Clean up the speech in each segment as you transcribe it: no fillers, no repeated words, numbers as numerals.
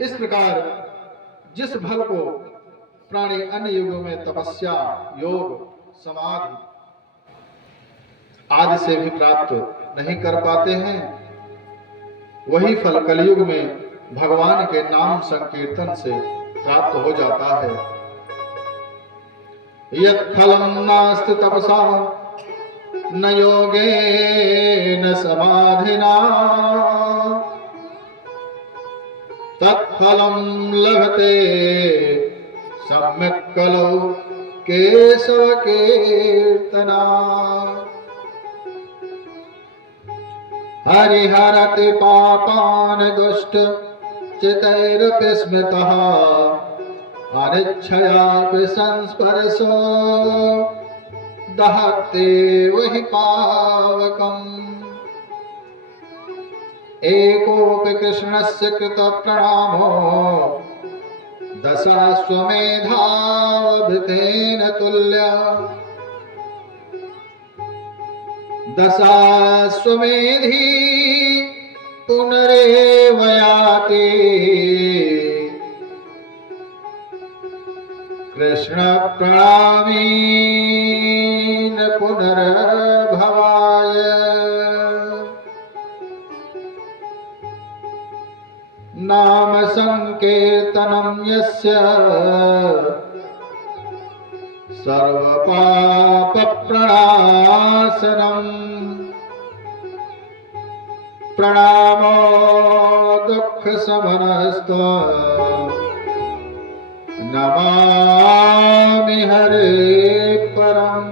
इस प्रकार जिस फल को प्राणी अन्य युगों में तपस्या, योग, समाधि आदि से भी प्राप्त नहीं कर पाते हैं, वही फल कलयुग में भगवान के नाम संकीर्तन से प्राप्त हो जाता है। यत् फलं नास्ति तपसा न योगेन समाधिना तत्फलं लभते सम्यक् कलौ केशव कीर्तना। हरिहरति पापान् दुष्ट चितैरपि स्मृतः अनिच्छयापि संस्पर्शो दहत्येव हि पावकम्। एकोऽपि कृष्णस्य कृतप्रणामो दशाश्वमेधावभृतेन तुल्यः। दशाश्वमेधी पुनरेव याति कृष्ण प्रणामी न पुनर्भवाय। नाम संकीर्तनं यस्य सर्वपापप्रणाशनम् प्रणामो दुःखशमनस्तु नमामि हरे परम।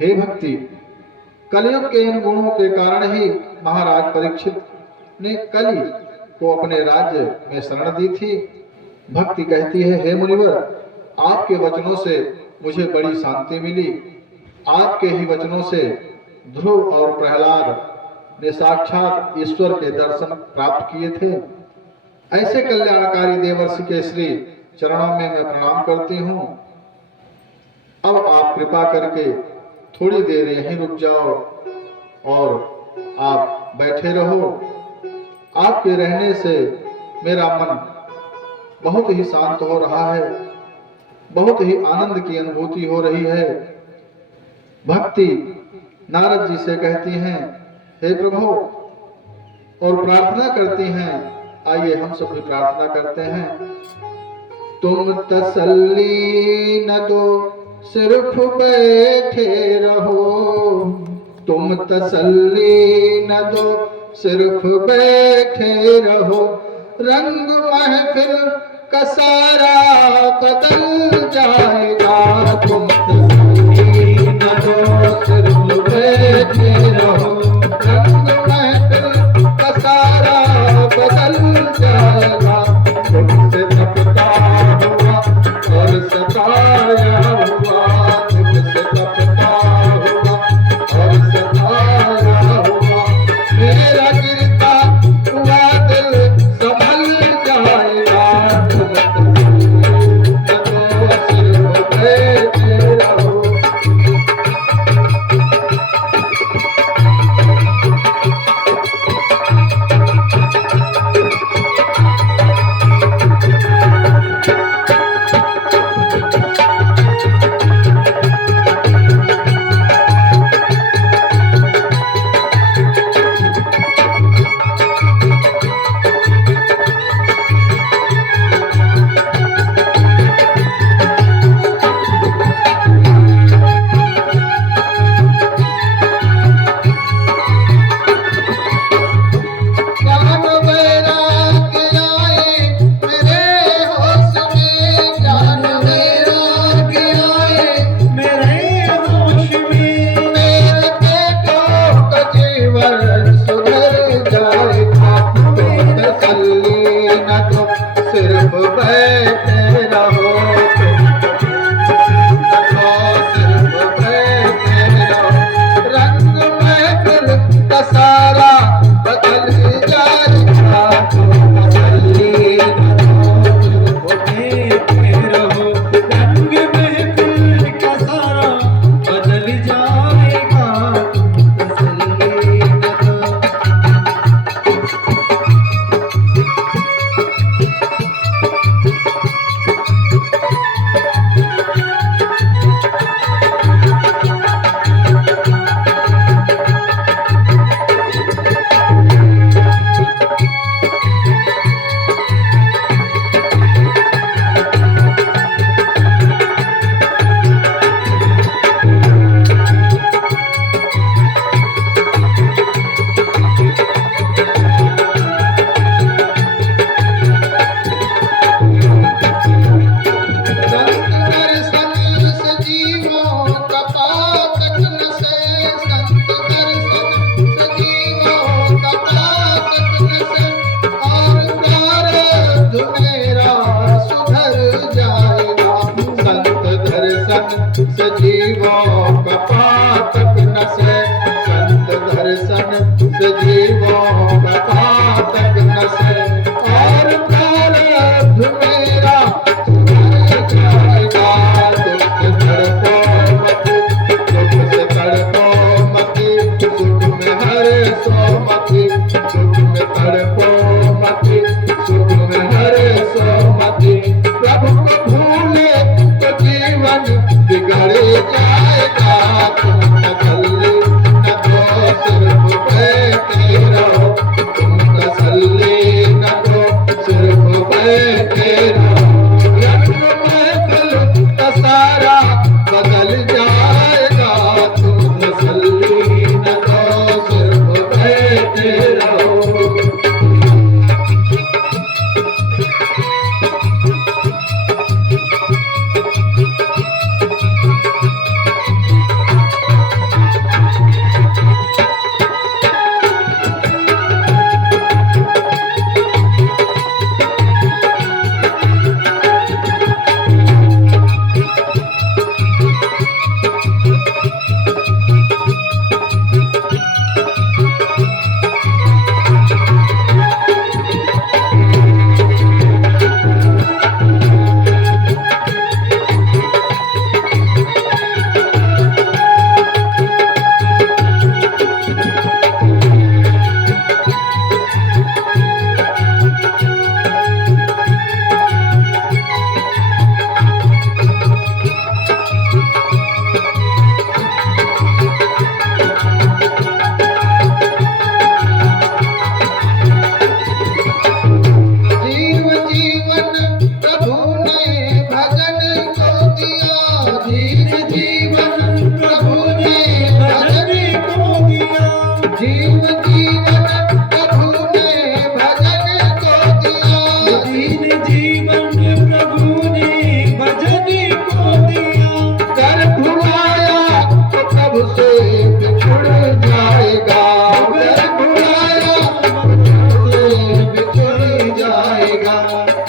हे भक्ति, कलयुग के इन गुणों के कारण ही महाराज परीक्षित ने कलि को अपने राज्य में शरण दी थी। भक्ति कहती है, हे मुनिवर, आपके वचनों से मुझे बड़ी शांति मिली। आपके ही वचनों से ध्रुव और प्रहलाद ने साक्षात ईश्वर के दर्शन प्राप्त किए थे। ऐसे कल्याणकारी देवर्षि के श्री चरणों में मैं प्रणाम करती हूँ। अब आप कृपा करके थोड़ी देर यहीं रुक जाओ और आप बैठे रहो। आपके रहने से मेरा मन बहुत ही शांत हो रहा है, बहुत ही आनंद की अनुभूति हो रही है। भक्ति नारद जी से कहती हैं, हे प्रभु, और प्रार्थना करती हैं। आइए हम सब भी प्रार्थना करते हैं। तुम तसल्ली न दो सिर्फ बैठे रहो, तुम तसल्ली न दो सिर्फ बैठे रहो। रंग महफिल का सारा बदल जाएगा। तुम तसल्ली न दो सिर्फ बैठे रहो। रंग महफिल का सारा बदल जाएगा। तुमसे तपता हुआ और सताया हुआ, तुमसे तपता हुआ और सताया हुआ, मेरा गिरता हुआ दिल संभल जाएगा। तुम सिर्फ बैठे रहो। पातक न सहे और प्रारब्ध मेरा सुधर जाएगा। दुख तड़पो मत, दुख से तड़पो मत, सुख में हर्षो मत, सुख में तड़पो मत, सुख में हर्षो मत। प्रभु को भूले तो जीवन बिगड़ जाएगा। तुम तसल्ली न दो, सिर्फ बैठे रहो। तुम तसल्ली न दो, सिर्फ बैठे रहो। रंग महफिल का सारा बदल जाएगा। तुम तसल्ली न दो, सिर्फ बैठे रहो।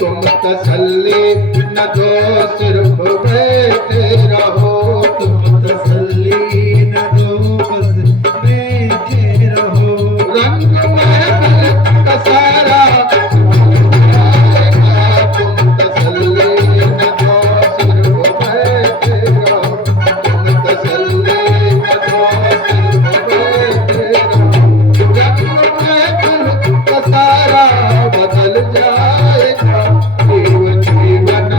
तुम तसल्ली न दो, सिर्फ बैठे रहो। तुम तसल्ली न दो, बस बैठे रहो। रंग महफिल का सारा तुम तसल्ली न दो, सिर्फ बैठे रहो। तुम तसल्ली न दो, सिर्फ बैठे रहो। रंग महफिल का सारा बदल जाएगा। जीवन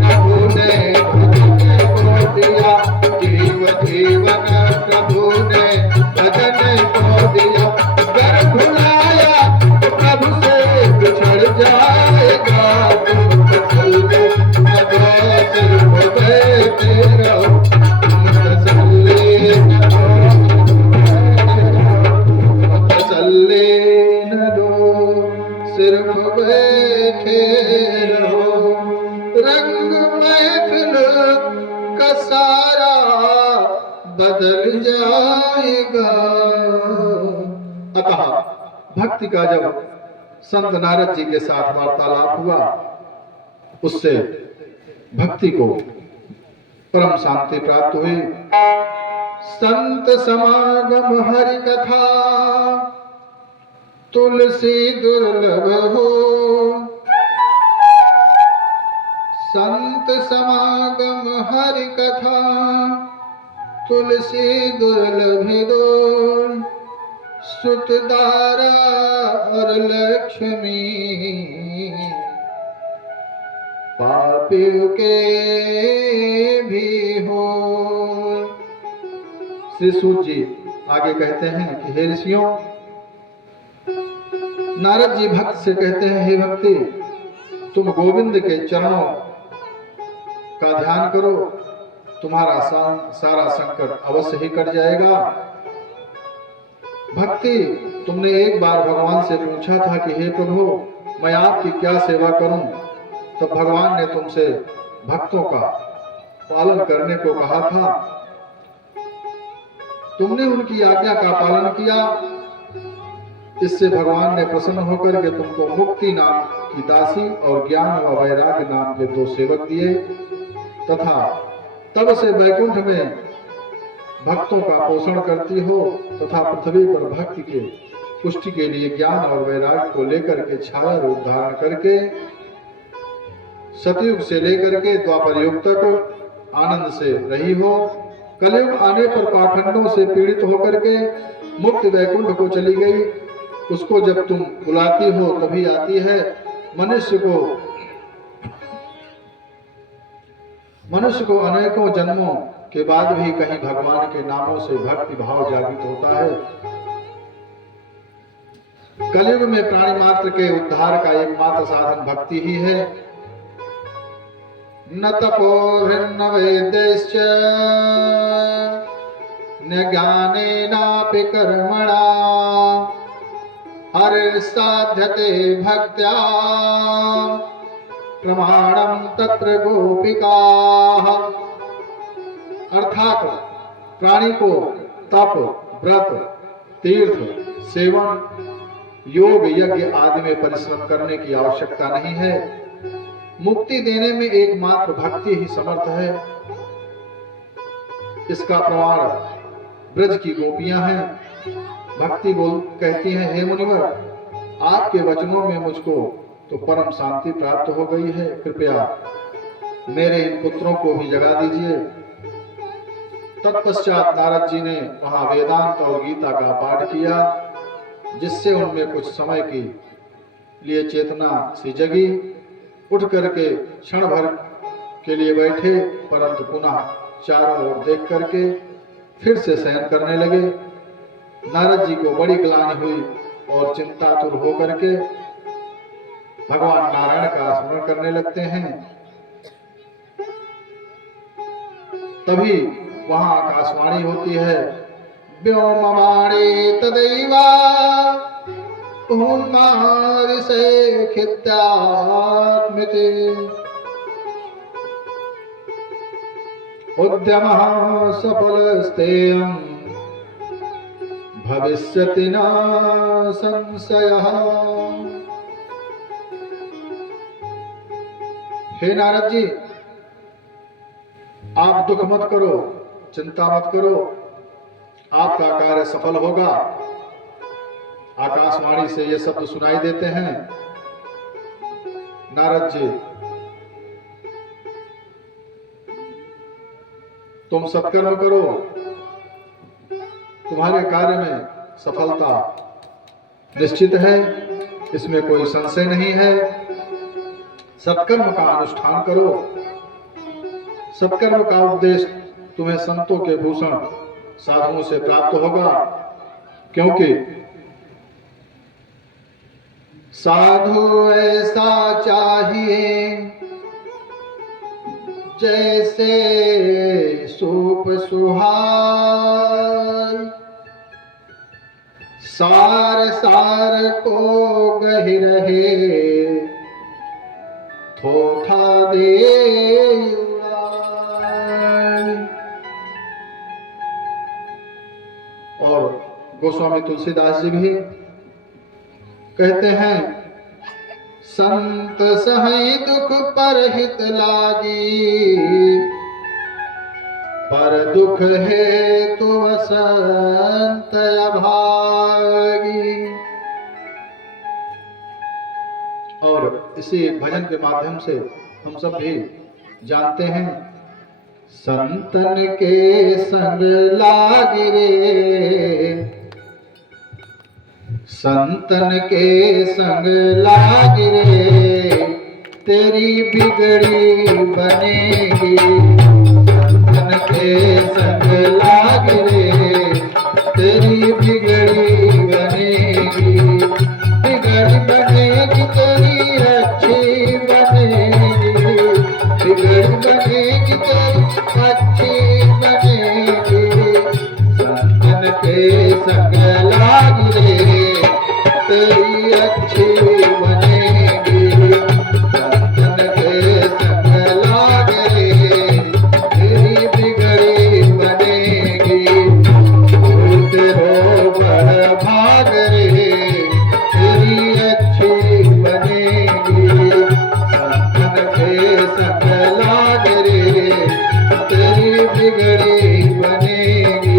प्रभु ने भजन को दिया, जीवन प्रभु ने भजन को दिया। घर भुलाया तो प्रभु से बिछड़ जाएगा। तुम तसल्ली न दो, सिर्फ बैठे रहो। तुम तसल्ली न दो, तसल्ली न दो, सिर्फ बैठे रहो। रंग महफिल का सारा बदल जाएगा। अतः भक्ति का जब संत नारद जी के साथ वार्तालाप हुआ, उससे भक्ति को परम शांति प्राप्त हुई। संत समागम हरि कथा तुलसी दुर्लभ हो। संत समागम हरि कथा तुलसी दुर्लभ दो। सुत दारा और लक्ष्मी पापियों के भी हो। श्री सूत जी आगे कहते हैं कि हे ऋषियों, नारद जी भक्त से कहते हैं, हे भक्ति, तुम गोविंद के चरणों का ध्यान करो, तुम्हारा सारा संकट अवश्य ही कट जाएगा। भक्ति, तुमने एक बार भगवान से पूछा था कि हे प्रभु, मैं आपकी क्या सेवा करूं, तो भगवान ने तुमसे भक्तों का पालन करने को कहा था। तुमने उनकी आज्ञा का पालन किया, इससे भगवान ने प्रसन्न होकर के तुमको मुक्ति नाम की दासी और ज्ञान व वैराग्य नाम के 2 सेवक दिए, तथा तब से वैकुंठ में भक्तों का पोषण करती हो तथा पृथ्वी पर भक्ति के पुष्टि के लिए ज्ञान और वैराग्य को लेकर के छाया रूप धारण करके सतयुग से लेकर के द्वापर युग तक आनंद से रही हो। कलयुग आने पर पाखंडों से पीड़ित होकर के मुक्त वैकुंठ को चली गई। उसको जब तुम बुलाती हो तभी आती है। मनुष्य को अनेकों जन्मों के बाद भी कहीं भगवान के नामों से भक्ति भाव जागृत होता है। कलयुग में प्राणी मात्र के उद्धार का एकमात्र साधन भक्ति ही है। न तपोभिर्न वेदैश्च न ज्ञानेनापि कर्मणा हरिर्साध्यते भक्त्या प्रमाणम तत्र गोपिकाः। अर्थात प्राणी को तप, व्रत, तीर्थ, सेवन, योग, यज्ञ आदि में परिश्रम करने की आवश्यकता नहीं है। मुक्ति देने में एकमात्र भक्ति ही समर्थ है। इसका प्रमाण ब्रज की गोपियां हैं। भक्ति बोल कहती हैं, हे मुनिवर, आपके वचनों में मुझको तो परम शांति प्राप्त हो गई है। कृपया मेरे इन पुत्रों को भी जगा दीजिए। तत्पश्चात नारद जी ने वहां वेदांत और गीता का पाठ किया, जिससे उनमें कुछ समय के लिए चेतना सी जगी। उठ करके क्षण भर के लिए बैठे, परंतु पुनः चारों ओर देख करके फिर से शयन करने लगे। नारद जी को बड़ी ग्लानि हुई और चिंतातुर होकर के भगवान नारायण का स्मरण करने लगते हैं। तभी वहां आकाशवाणी होती है, व्योमवाणी तदैवा उन्मादिशे खिद्यात्मिति उद्यमः सफलस्तेयं भविष्यति न संशयः। हे नारद जी, आप दुख मत करो, चिंता मत करो, आपका कार्य सफल होगा। आकाशवाणी से ये शब्द सुनाई देते हैं, नारद जी तुम सत्कर्म करो, तुम्हारे कार्य में सफलता निश्चित है, इसमें कोई संशय नहीं है। सत्कर्म का अनुष्ठान करो। सत्कर्म का उपदेश तुम्हें संतों के भूषण साधुओं से प्राप्त होगा, क्योंकि साधु ऐसा चाहिए जैसे सूप सुहाय, सार सार को गहि रहे थोथा दे उड़ाय। और गोस्वामी तुलसीदास जी भी कहते हैं, संत सहै दुख पर हित लागी, पर दुख है तो संत अभागी। और इसी भजन के माध्यम से हम सब भी जानते हैं, संतन के संग लागी रे, संतन के संग लागी रे, तेरी बिगड़ी बनेगी। संतन के संग लागी रे, तेरी बिगड़ी बनेगी। बिगड़ी बनेगी तेरी अच्छी बनेगी, बिगड़ी बनेगी तेरी अच्छी बनेगी। संतन के संग लागी रे, तेरी अच्छी बनेगी। संतन के संग लागे रे, तेरी बिगड़ी बनेगी। भूत हो बड़ भाग रे, तेरी अच्छी बनेगी। संतन के संग लागे रे, तेरी बिगड़ी बनेगी।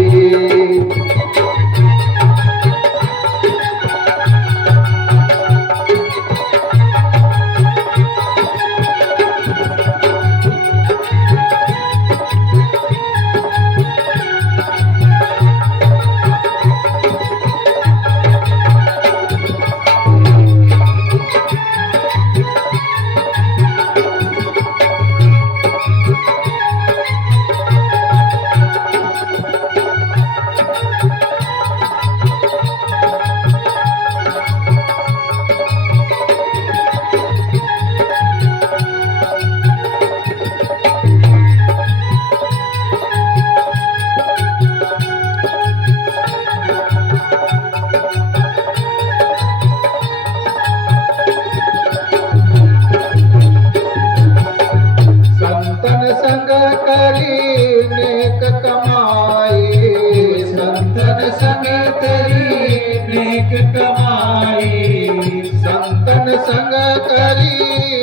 संतन संग करी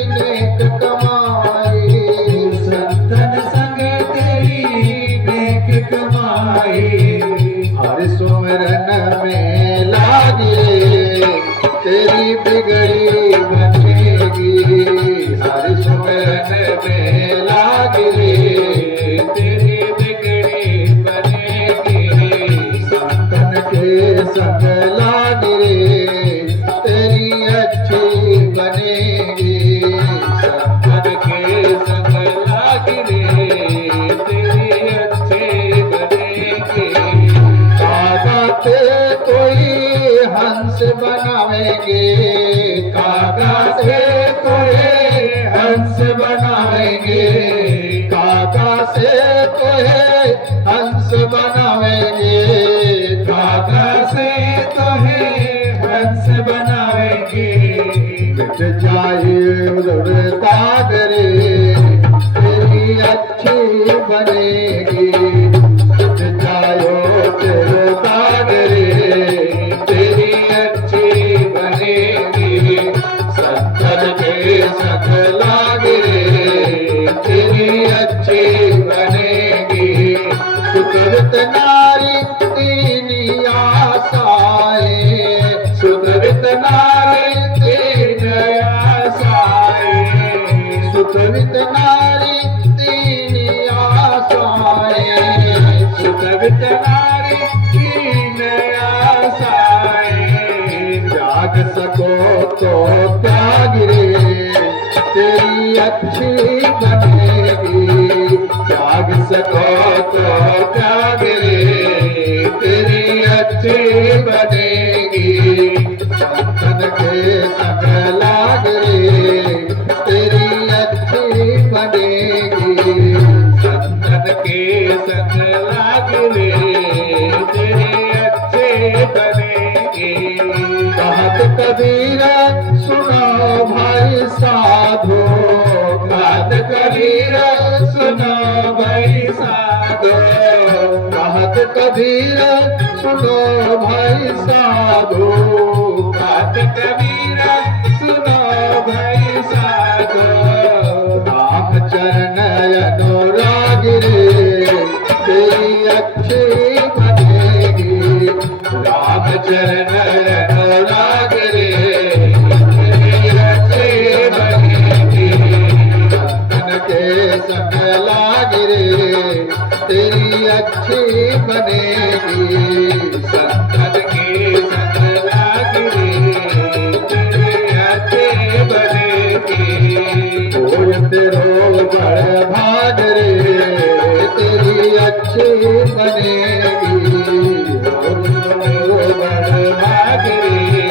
नेक कमाई, संतन संग करी नेक कमाई। हरि सुमिरन में लागे तेरी बिगड़ी बनेगी, हरि सुमिरन में लागे तेरी बिगड़ी बनेगी। संतन के संग लागे तेरी अच्छी बनेगी, संतन के संग लागे तेरी अच्छी बनेगी। कागा से कोई हंस बनावेंगे, कागा से कोई हंस बनावेंगे, कागा से कोई हंस बनावेंगे, कागा से तुम्हें हंस बनाएंगे। मिट जाए उड़ता करे तेरी अच्छी बनेगी, मिट जायो उड़ता करे तेरी अच्छी बनेगी। संतन के संग लागे तेरी अच्छी बनेगी। सुकृत नारी तीन आशाएं, सुकृत नारी तीन आशाएं, सुकृत नारी तीन आशाएं, सुकृत नारी तीन आशाएं। त्याग सको तो त्याग रे तेरी अच्छी बनेगी, त्याग सको तो त्याग रे तेरी अच्छी बनेगी। संतन के संग लाग रे तेरी अच्छी बनेगी, संतन के संग लागे तेरी अच्छी बनेगी। कहत कबीर सुनो भाई साधो, बात कबीर सुनो भाई साधो, कहत कबीर सुनो भाई साधो, बात कबीर सुनो भाई साधो। राम चरण अनुराग रे तेरी अच्छी बनेगी, राम चरण अनुराग रे तेरी अच्छी बनेगी। संतन के संग लाग रे तेरी अच्छी बनेगी, संतन के संग लागे तेरी अच्छी बनेगी। कोय तेरो बड़ भाग रे तेरी अच्छी बनेगी, तेरो बड़ भाग रे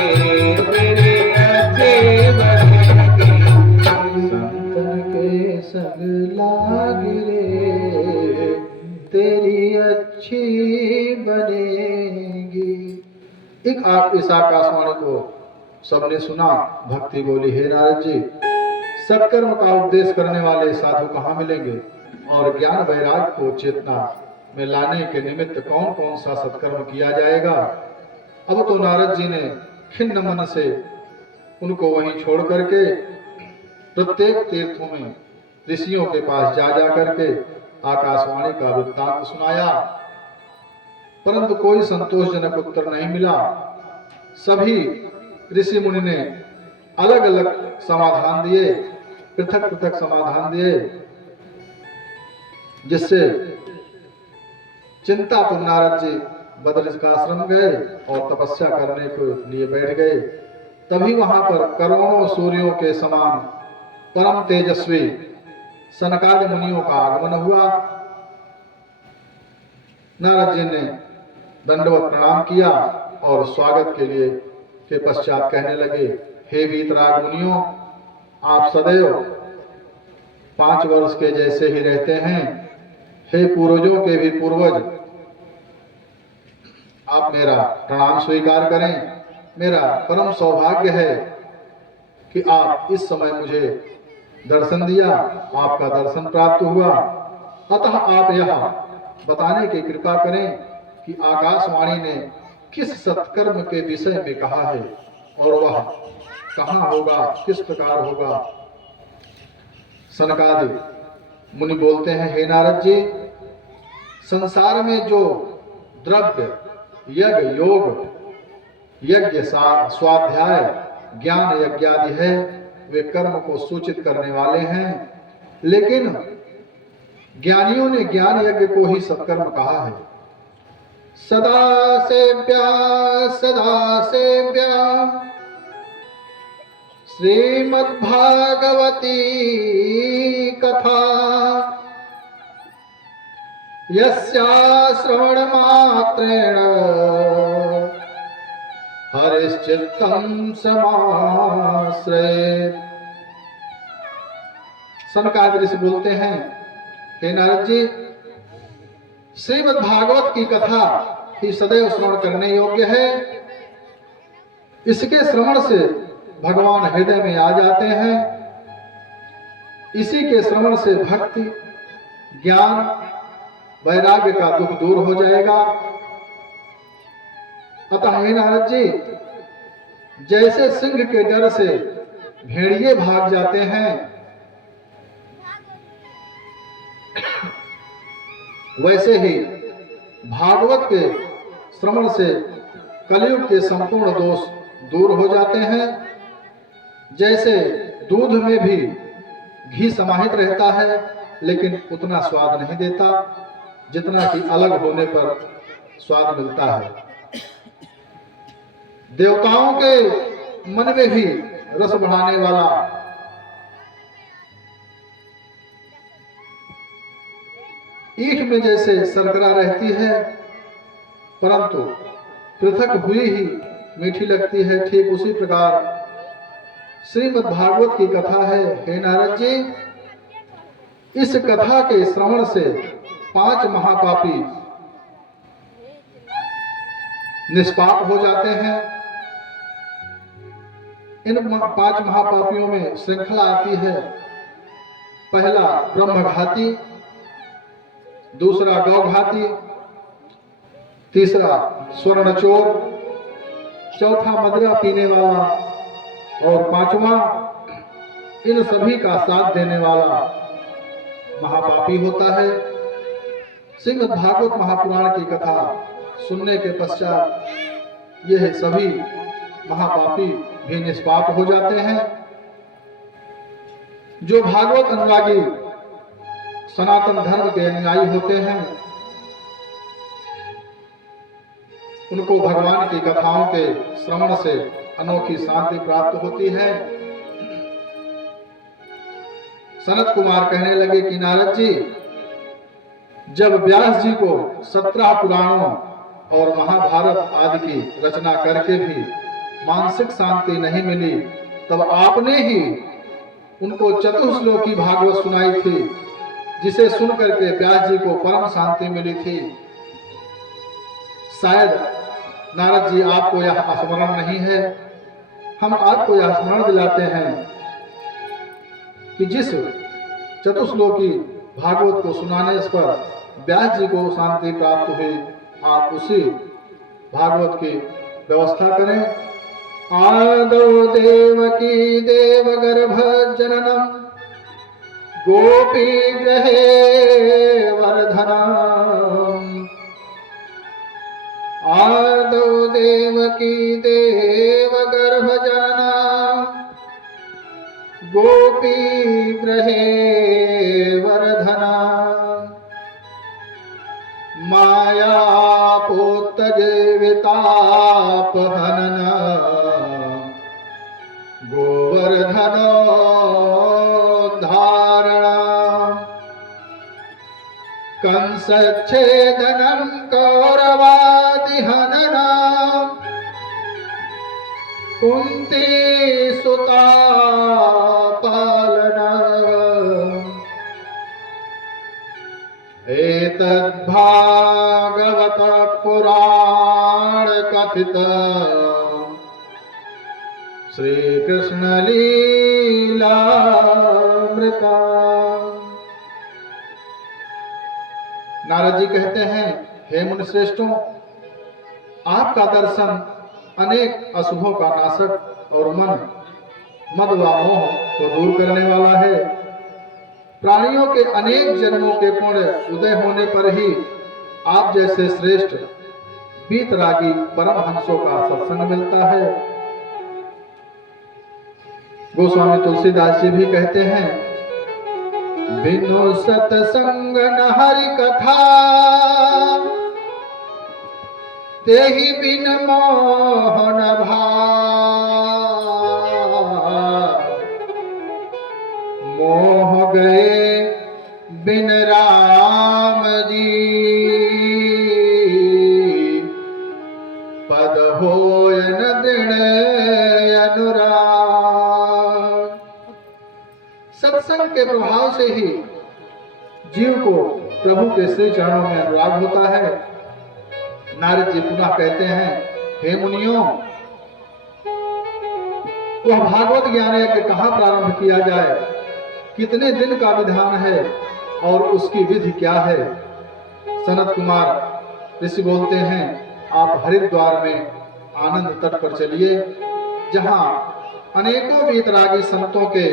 तेरी अच्छी बनेगी। संतन के संग लाग रे तेरी अच्छी बनेगी। इस आकाशवाणी को सबने सुना। भक्ति बोली, हे नारद जी, सत्कर्म का उपदेश करने वाले साधु कहाँ मिलेंगे और ज्ञान वैराग को चेतना में लाने के निमित्त कौन कौन सा सत्कर्म किया जाएगा। अब तो नारद जी ने खिन्न मन से उनको वहीं छोड़ करके प्रत्येक तीर्थों में ऋषियों के पास जा करके आकाशवाणी का वृत्तांत सुनाया, परंतु कोई संतोषजनक उत्तर नहीं मिला। सभी ऋषि मुनि ने अलग अलग समाधान दिए, पृथक पृथक समाधान दिए, जिससे चिंता तो नारद जी बद्रिक का आश्रम गए और तपस्या करने के लिए बैठ गए। तभी वहां पर करोड़ों सूर्यों के समान परम तेजस्वी सनकादि मुनियों का आगमन हुआ। नारद जी ने दंडवत प्रणाम किया और स्वागत के लिए के पश्चात कहने लगे, हे वीतराग मुनियों, आप सदैव 5 वर्ष के जैसे ही रहते हैं। हे पूर्वजों के भी पूर्वज, आप मेरा प्रणाम स्वीकार करें। मेरा परम सौभाग्य है कि आप इस समय मुझे दर्शन दिया, आपका दर्शन प्राप्त हुआ। अतः आप यह बताने की कृपा करें कि आकाशवाणी ने किस सत्कर्म के विषय में कहा है और वह कहाँ होगा, किस प्रकार होगा। सनकादि मुनि बोलते हैं, हे नारद जी, संसार में जो द्रव्य, यज्ञ, योग, यज्ञ, स्वाध्याय, ज्ञान यज्ञ आदि है, वे कर्म को सूचित करने वाले हैं, लेकिन ज्ञानियों ने ज्ञान यज्ञ को ही सत्कर्म कहा है। सदा सेव्या श्रीमद्भागवती कथा, यस्या श्रवण मात्रेण हरिश्चित्तं समाश्रयेत्। सनकादि ऋषि बोलते हैं, हे नारद जी, श्रीमद् भागवत की कथा ही सदैव श्रवण करने योग्य है। इसके श्रवण से भगवान हृदय में आ जाते हैं। इसी के श्रवण से भक्ति, ज्ञान, वैराग्य का दुख दूर हो जाएगा। अतः हे नारद जी, जैसे सिंह के डर से भेड़िए भाग जाते हैं, वैसे ही भागवत के श्रवण से कलयुग के संपूर्ण दोष दूर हो जाते हैं। जैसे दूध में भी घी समाहित रहता है, लेकिन उतना स्वाद नहीं देता जितना कि अलग होने पर स्वाद मिलता है। देवताओं के मन में भी रस बढ़ाने वाला ईख में जैसे शर्करा रहती है, परंतु पृथक हुई ही मीठी लगती है, ठीक उसी प्रकार श्रीमद् भागवत की कथा है। हे नारद जी, इस कथा के श्रवण से 5 महापापी निष्पाप हो जाते हैं। इन 5 महापापियों में श्रृंखला आती है। पहला ब्रह्मघाती, दूसरा गौघाती, तीसरा स्वर्णचोर, चौथा मदिरा पीने वाला और 5वां इन सभी का साथ देने वाला महापापी होता है। श्रीमद् भागवत महापुराण की कथा सुनने के पश्चात यह सभी महापापी भी निष्पाप हो जाते हैं। जो भागवत अनुरागी सनातन धर्म के अनुयायी होते हैं, उनको भगवान की कथाओं के श्रवण से अनोखी शांति प्राप्त होती है। सनत कुमार कहने लगे कि नारद जी, जब व्यास जी को 17 पुराणों और महाभारत आदि की रचना करके भी मानसिक शांति नहीं मिली, तब आपने ही उनको चतुश्लोकी भागवत सुनाई थी, जिसे सुनकर के व्यास जी को परम शांति मिली थी। शायद नारद जी आपको यह स्मरण नहीं है। हम आपको यह स्मरण दिलाते हैं कि जिस चतुश्लोकी भागवत को सुनाने पर व्यास जी को शांति प्राप्त हुई, आप उसी भागवत की व्यवस्था करें। आदौ देवकी देवगर्भ जननम गोपी गृहे वर्धनम। आदौ देवकी देवगर्भ जननम गोपी गृहे वर्धनम। माया पोत्तजीवितापहनन गोवर्धनोद्धारणा। कंसच्छेदनं कौरवादिहनना कुन्ती सुता पालना। एतद्भागवत पुराण कथित श्री कृष्ण लीलामृता। नारद जी कहते हैं, हे मुनि श्रेष्ठों, आपका दर्शन अनेक अशुभों का नाशक और मद व मोह को दूर करने वाला है। प्राणियों के अनेक जन्मों के पुण्य उदय होने पर ही आप जैसे श्रेष्ठ वीतरागी परमहंसों का सत्संग मिलता है। गोस्वामी तुलसीदास जी भी कहते हैं, बिनु सतसंग न हरि कथा, तेहि बिन मोहन भाव, मोह गए बिन राम जी, पद होयन दृढ़ अनुराग। सत्संग के प्रभाव से ही जीव को प्रभु के श्री चरणों में अनुराग होता है। नारद जी पुनः कहते हैं, हे मुनियों, वह भागवत ज्ञान यज्ञ कहाँ प्रारंभ किया जाए, कितने दिन का विधान है और उसकी विधि क्या है। सनत कुमार ऋषि बोलते हैं, आप हरिद्वार में आनंद तट पर चलिए, जहां अनेकों वीतरागी संतों के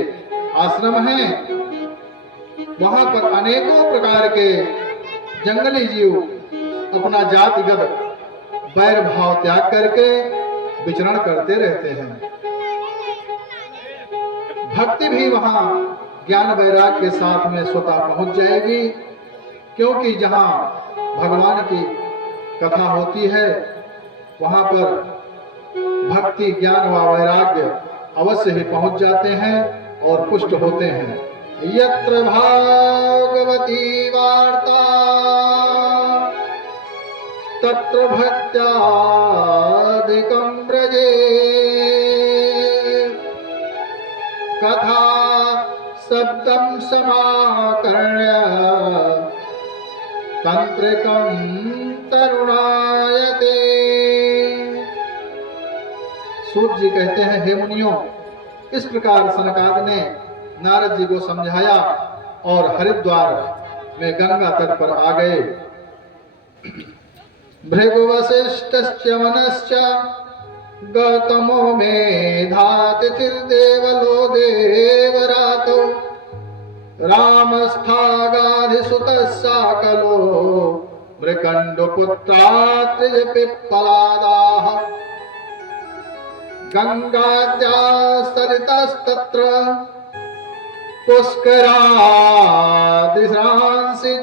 आश्रम हैं। वहां पर अनेकों प्रकार के जंगली जीव अपना जातिगत वैर भाव त्याग करके विचरण करते रहते हैं। भक्ति भी वहां ज्ञान वैराग के साथ में स्वतः पहुंच जाएगी, क्योंकि जहां भगवान की कथा होती है वहां पर भक्ति ज्ञान व वैराग्य अवश्य ही पहुंच जाते हैं और पुष्ट होते हैं। यत्र भागवती वार्ता तत्र भक्त्यादिकं व्रजे, कथा शब्दं समाकर्ण्य तंत्रिकं तरुणायते। सूत जी कहते हैं, हे मुनियों, इस प्रकार सनकादि ने नारद जी को समझाया और हरिद्वार में गंगा तट पर आ गए। भृगु वसिष्ठश्च वनश्च गौतमो मेधातिथिर्देवलो देवरातो, रामस्थागाधिसुतः साकलो मृकण्डपुत्रात्रिज पिप्पलादाः, गंगाद्याः सरितस्तत्र पुष्करादिशांसि च,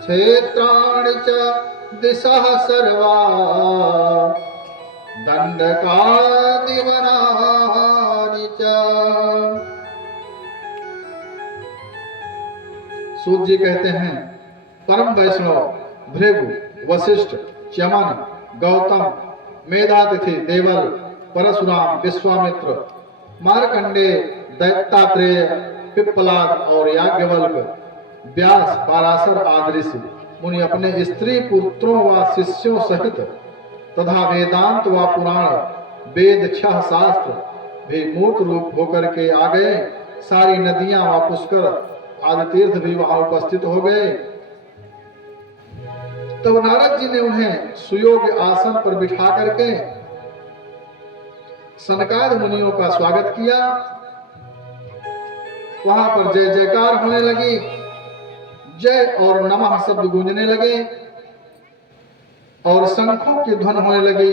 क्षेत्राणि च दिशः सर्वा दंडकादिवनानि च। सूत जी कहते हैं, परम वैष्णव भृगु, वशिष्ठ, च्यमन, गौतम, मेधातिथि, देवल, परशुराम, विश्वामित्र, मार्कंडे, दैत्तात्रेय, पिप्पलाद और याज्ञवल्क्य, व्यास, पाराशर आदि ऋषि मुनि अपने स्त्री पुत्रों व शिष्यों सहित तथा वेदांत व पुराण, वेद, 6 शास्त्र भी मूर्त रूप होकर के आ गए। सारी नदियां व पुष्कर आदि तीर्थ भी वहां उपस्थित हो गए। तब नारद जी ने उन्हें सुयोग्य आसन पर बिठा करके सनकादि मुनियों का स्वागत किया। वहां पर जय जयकार होने लगी, जय और नमः शब्द गूंजने लगे और शंखों की ध्वनि होने लगी।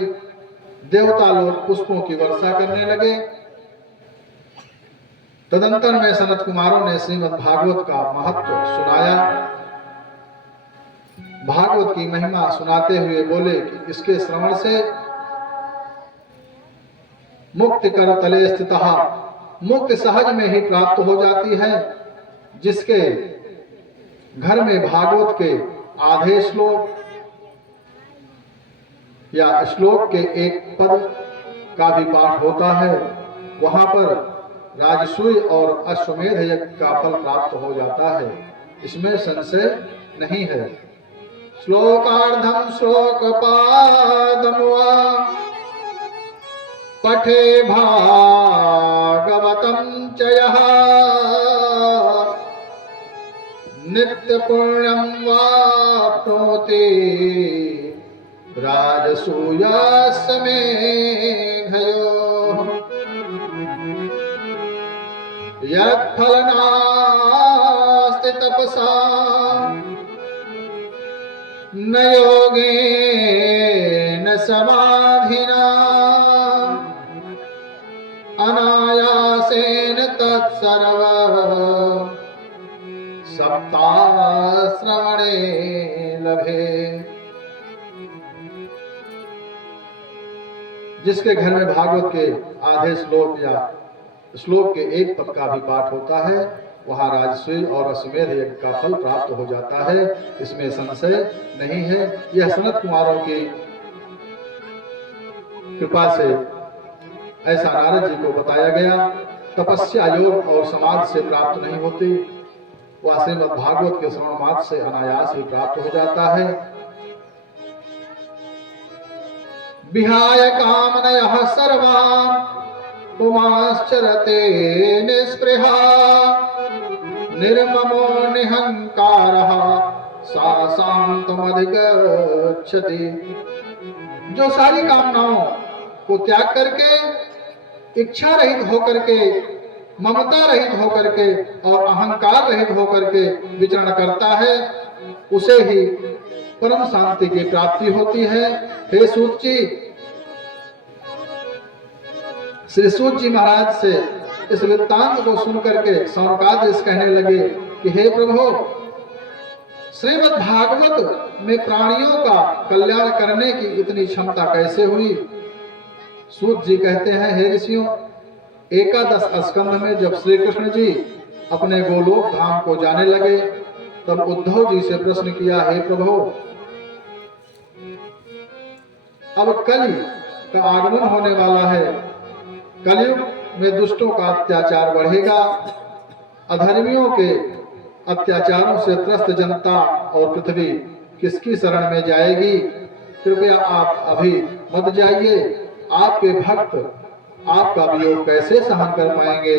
देवता लोग पुष्पों की वर्षा करने लगे। तदंतर में सनत कुमारों ने श्रीमद् भागवत का महत्व सुनाया। भागवत की महिमा सुनाते हुए बोले कि इसके श्रवण से मुक्ति कर तले स्थितः, मुक्ति सहज में ही प्राप्त हो जाती है। जिसके घर में भागवत के आधे श्लोक या श्लोक के एक पद का भी पाठ होता है, वहां पर राजसूय और अश्वमेध यज्ञ का फल प्राप्त हो जाता है। इसमें संशय नहीं है। श्लोकार्धम श्लोकपादम वा पठे भागवतम च यः, नित्य पुण्यं वाप्नोति राजसूयासमेघयो यत्फलनास्ति तपसा न योगेन समाधिना अनायासेन तत्सर्व सप्ताश्रवणे लभे। जिसके घर में भागवत के आधे श्लोक या श्लोक के एक पद का भी पाठ होता है वहां राजसूय और अश्वमेध यज्ञ का फल प्राप्त हो जाता है, इसमें संशय नहीं है। यह सनत कुमारों की कृपा से ऐसा नारद जी को बताया गया। तपस्या योग और समाधि से प्राप्त नहीं होती, वह श्रीमद् भागवत के श्रवण मात्र से अनायास ही प्राप्त हो जाता है। विहाय कामनयः सर्वान् पुमाश्चरते निस्पृहा निर्ममो निहंकारः सा शांतमधिगच्छति। जो सारी कामनाओं को त्याग करके इच्छा रहित होकर के ममता रहित होकर के और अहंकार रहित होकर के विचरण करता है उसे ही परम शांति की प्राप्ति होती है। हे सूत जी, श्री सूत जी महाराज से इस वृत्तांत को सुनकर के शौनकादिश कहने लगे कि हे प्रभु, श्रीमद् भागवत में प्राणियों का कल्याण करने की इतनी क्षमता कैसे हुई? सूत जी कहते हैं, हे ऋषियों, एकादश स्कंध में जब श्री कृष्ण जी अपने गोलोक धाम को जाने लगे तब उद्धव जी से प्रश्न किया, हे प्रभु, अब कलि का आगमन होने वाला है, कलयुग में दुष्टों का अत्याचार बढ़ेगा, अधर्मियों के अत्याचारों से त्रस्त जनता और पृथ्वी किसकी शरण में जाएगी? कृपया आप अभी मत जाइए, आपके भक्त आपका वियोग कैसे सहन कर पाएंगे?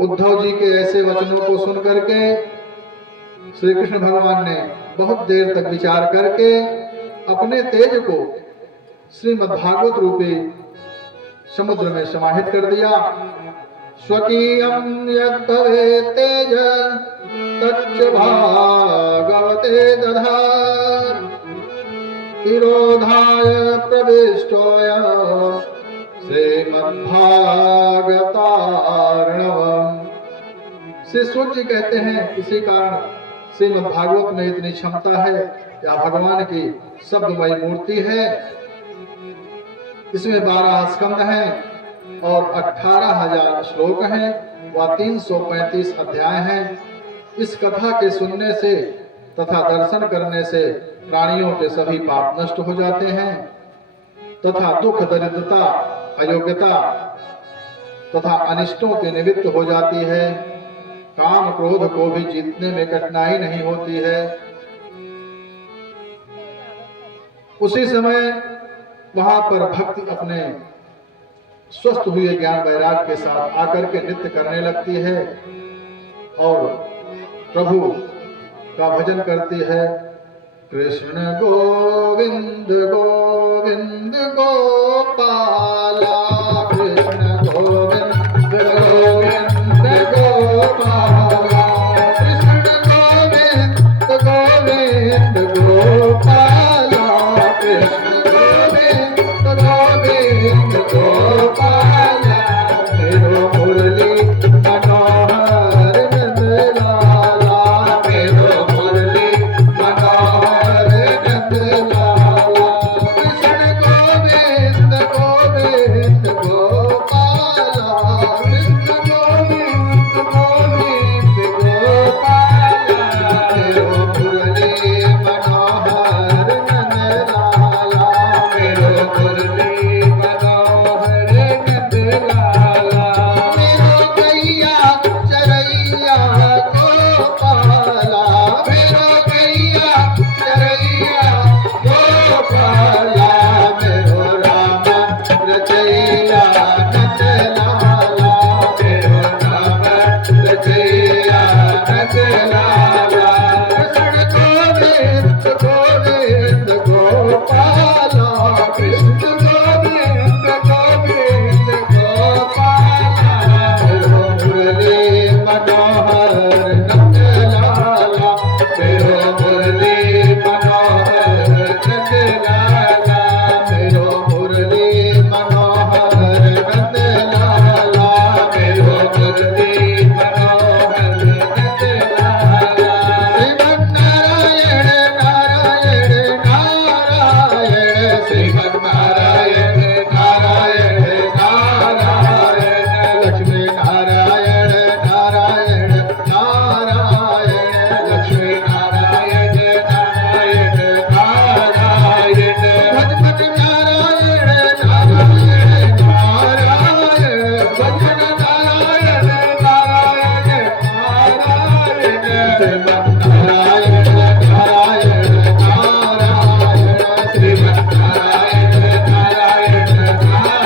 उद्धव जी के ऐसे वचनों को सुन करके श्री कृष्ण भगवान ने बहुत देर तक विचार करके अपने तेज को श्रीमद् भागवत रूपी समुद्र में समाहित कर दिया। स्वकीयं यद्भवेत् तेज तच्च भागवते दधार तिरोधाय प्रविष्टोऽयं श्रीमद्भागवतार्णवम्। श्री सूत जी कहते हैं, इसी कारण श्रीमद् भागवत में इतनी क्षमता है, या भगवान की शब्दमयी मूर्ति है। इसमें 12 स्कंद हैं और 18,000 श्लोक हैं, व 335 अध्याय हैं। इस कथा के सुनने से तथा दर्शन करने से प्राणियों के सभी पाप नष्ट हो जाते हैं तथा दुख, दरिद्रता, अयोग्यता तथा अनिष्टों की निवृत्त हो जाती है। काम क्रोध को भी जीतने में कठिनाई नहीं होती है। उसी समय वहां पर भक्ति अपने स्वस्थ हुए ज्ञान वैराग के साथ आकर के नृत्य करने लगती है और प्रभु का भजन करती है। कृष्ण गोविंद गोविंद गोपाला, कृष्ण गोविंद गोविंद गोपाला, कृष्ण गोविंद गोविंद गोपाला, कृष्ण गोविंद गोविंद गोपाला, मेरो मुरली मनोहर नंदलाला, मेरो मुरली मनोहर नंदलाला, कृष्ण गोविंद नारायण नारायण नारायण लक्ष्मी नारायण नारायण नारायण लक्ष्मी नारायण नारायण नारायण भजन नारायण नारायण नारायण भजन नारायण नारायण नारायण नारायण नारायण नारायण श्रीमन्नारायण नारायण नारायण नारायण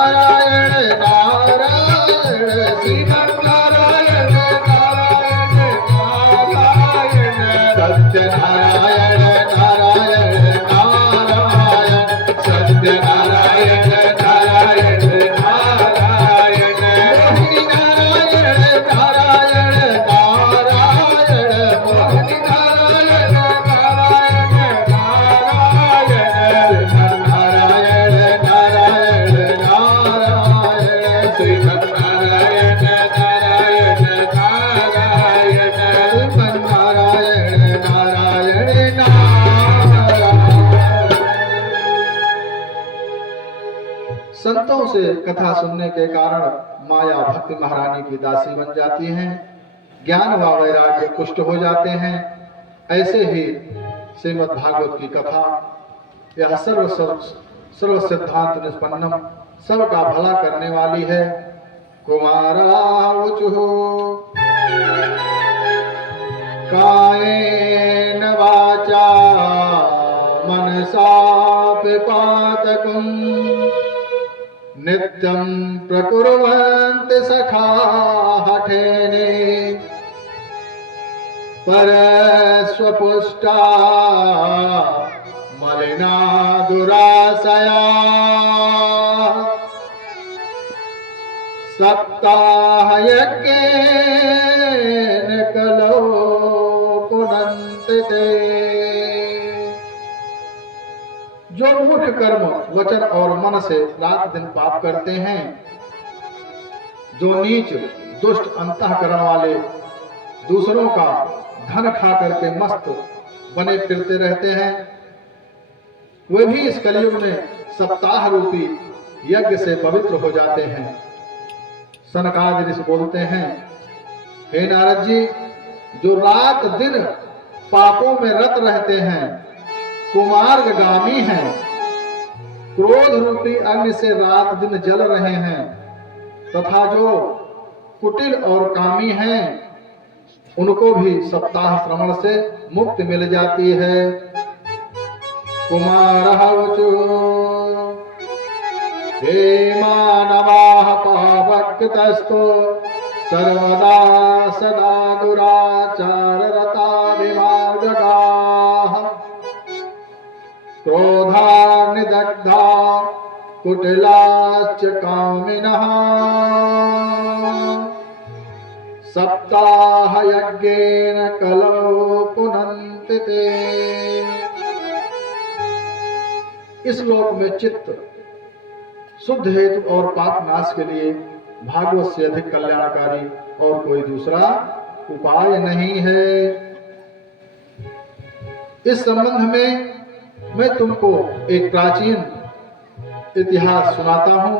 नारायण नारायण श्रीमन्नारायण नारायण नारायण सत्यनारायण नारायण नारायण सत्यनारायण नारायण नारायण मोहिनी नारायण नारायण नारायण मोहिनी नारायण नारायण नारायण नारायण नारायण नारायण श्रीमन्नारायण नारायण नारायण नारायण नारायण नारायण। संतों से कथा सुनने के कारण माया भक्ति महारानी की दासी बन जाती हैं, ज्ञान व वैराग्य पुष्ट हो जाते हैं। ऐसे ही श्रीमद् भागवत की कथा यह सर्व सिद्धांत निष्पन्नम सबका भला करने वाली है। कुमारावचुः कायेन वाचा मनसा पिपातकम् नित्यं प्रकुर्वन्ति सखा हठेने परस्वपुष्टा मलिना दुराशया सप्ताहयज्ञेन कलो पुनन्ति ते। जो मूढ़ कर्म वचन और मन से रात दिन पाप करते हैं, जो नीच दुष्ट अंतःकरण वाले दूसरों का धन खा करके मस्त बने फिरते रहते हैं, वे भी इस कलयुग में सप्ताह रूपी यज्ञ से पवित्र हो जाते हैं। सनकादिक ऋषि बोलते हैं, हे नारद जी, जो रात दिन पापों में रत रहते हैं, कुमार्गामी हैं, क्रोध रूपी अग्नि से रात दिन जल रहे हैं, तथा जो कुटिल और कामी हैं, उनको भी सप्ताह श्रवण से मुक्ति मिल जाती है। कुमारवचु हे मानवाः पावकृतस्तो सर्वदा सदा दुराचाररता विमार्गगाः क्रोधान्निदग्धा कुटिलाश्च कामिनः सप्ताहयज्ञेन कलौ पुनन्ति ते। इस लोक में चित्त शुद्ध हेतु और पाप नाश के लिए भागवत से अधिक कल्याणकारी और कोई दूसरा उपाय नहीं है। इस संबंध में मैं तुमको एक प्राचीन इतिहास सुनाता हूं।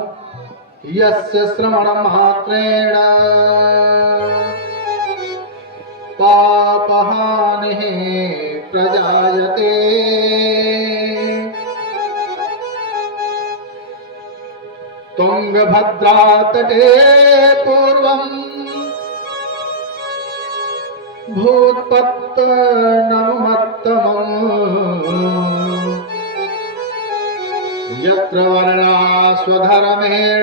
यस्य श्रवण मात्रेण पापहानिः प्रजायते तुंगभद्रा तटे पूर्वम् भूत्पत्तनमुत्तमम् यत्र वर्णा स्वधर्मेण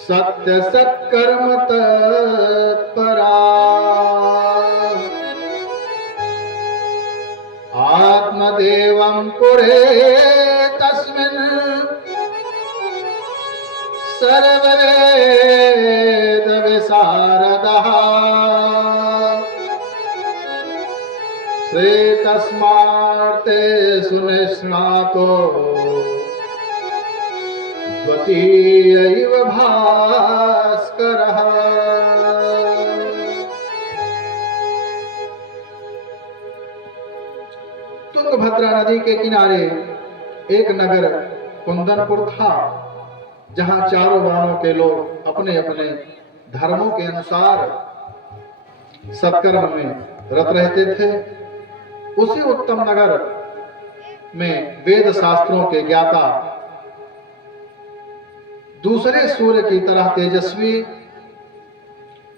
सत्य सत्कर्म तत्परा आत्मदेवं पुरे तस्मिन् सर्ववेद विशारदः तस्मार्ते सुनिष्णातो द्वितीयैव भास्करः। तुंगभद्रा नदी के किनारे एक नगर कुंदनपुर था, जहां चारों वर्णों के लोग अपने अपने धर्मों के अनुसार सत्कर्म में रत रहते थे। उसी उत्तम नगर में वेद शास्त्रों के ज्ञाता, दूसरे सूर्य की तरह तेजस्वी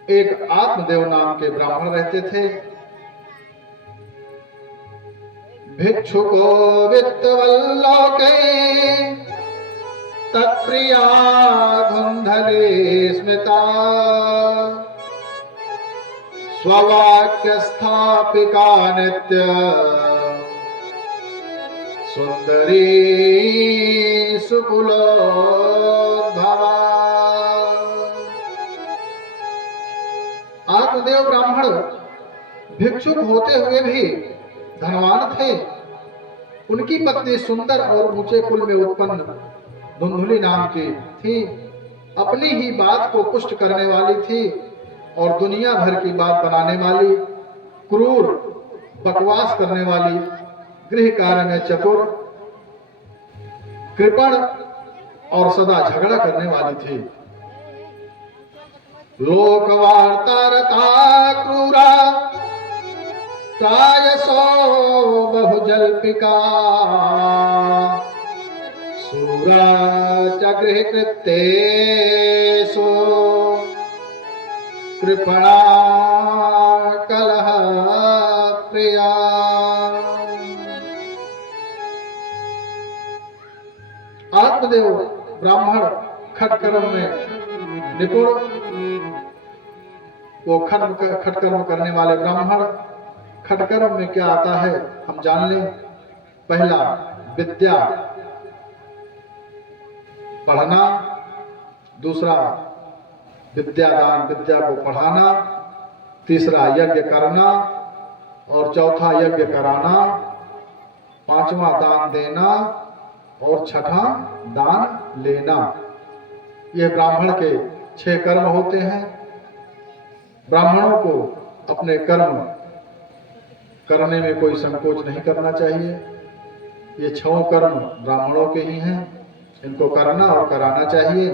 एक आत्मदेव नाम के ब्राह्मण रहते थे। भिक्षुको वित्तवल्लोके तत्प्रिया धुंधले स्मिता स्ववाक्य स्थापिका नित्य सुंदरी सुकुलोद्भवा। आत्मदेव ब्राह्मण भिक्षुक होते हुए भी धनवान थे। उनकी पत्नी सुंदर और ऊंचे कुल में उत्पन्न धुंधुली नाम की थी। अपनी ही बात को पुष्ट करने वाली थी और दुनिया भर की बात बनाने वाली, क्रूर बकवास करने वाली, गृह कार्य में चतुर, कृपण और सदा झगड़ा करने वाली थी। लोकवार्तारता क्रूरा प्रायसो बहुजल्पिका सूरा च गृहकृत्येषु कृपणा कलह प्रिया। आत्मदेव ब्राह्मण खटकर्म में निपुण, वो खटकर्म करने वाले ब्राह्मण। खटकर्म में क्या आता है हम जान लें। पहला विद्या पढ़ना, दूसरा विद्यादान विद्या को पढ़ाना, तीसरा यज्ञ करना और चौथा यज्ञ कराना, पांचवा दान देना और छठा दान लेना। ये ब्राह्मण के 6 कर्म होते हैं। ब्राह्मणों को अपने कर्म करने में कोई संकोच नहीं करना चाहिए। ये 6 कर्म ब्राह्मणों के ही हैं, इनको करना और कराना चाहिए।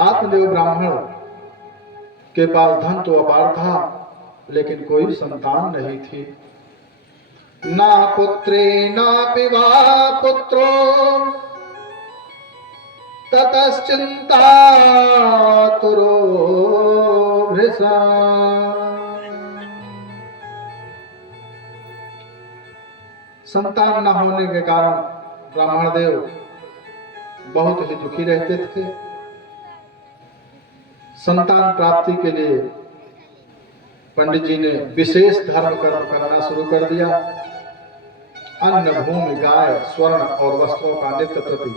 आत्मदेव ब्राह्मण के पास धन तो अपार था, लेकिन कोई संतान नहीं थी। ना पुत्री ना पिवा पुत्रो ततश्चिंता तुरो भृशा। संतान न होने के कारण ब्राह्मण देव बहुत ही दुखी रहते थे। संतान प्राप्ति के लिए पंडित जी ने विशेष धर्म कर्म करना शुरू कर दिया। अन्न, भूमि, गाय, स्वर्ण और वस्त्रों का नित्य प्रति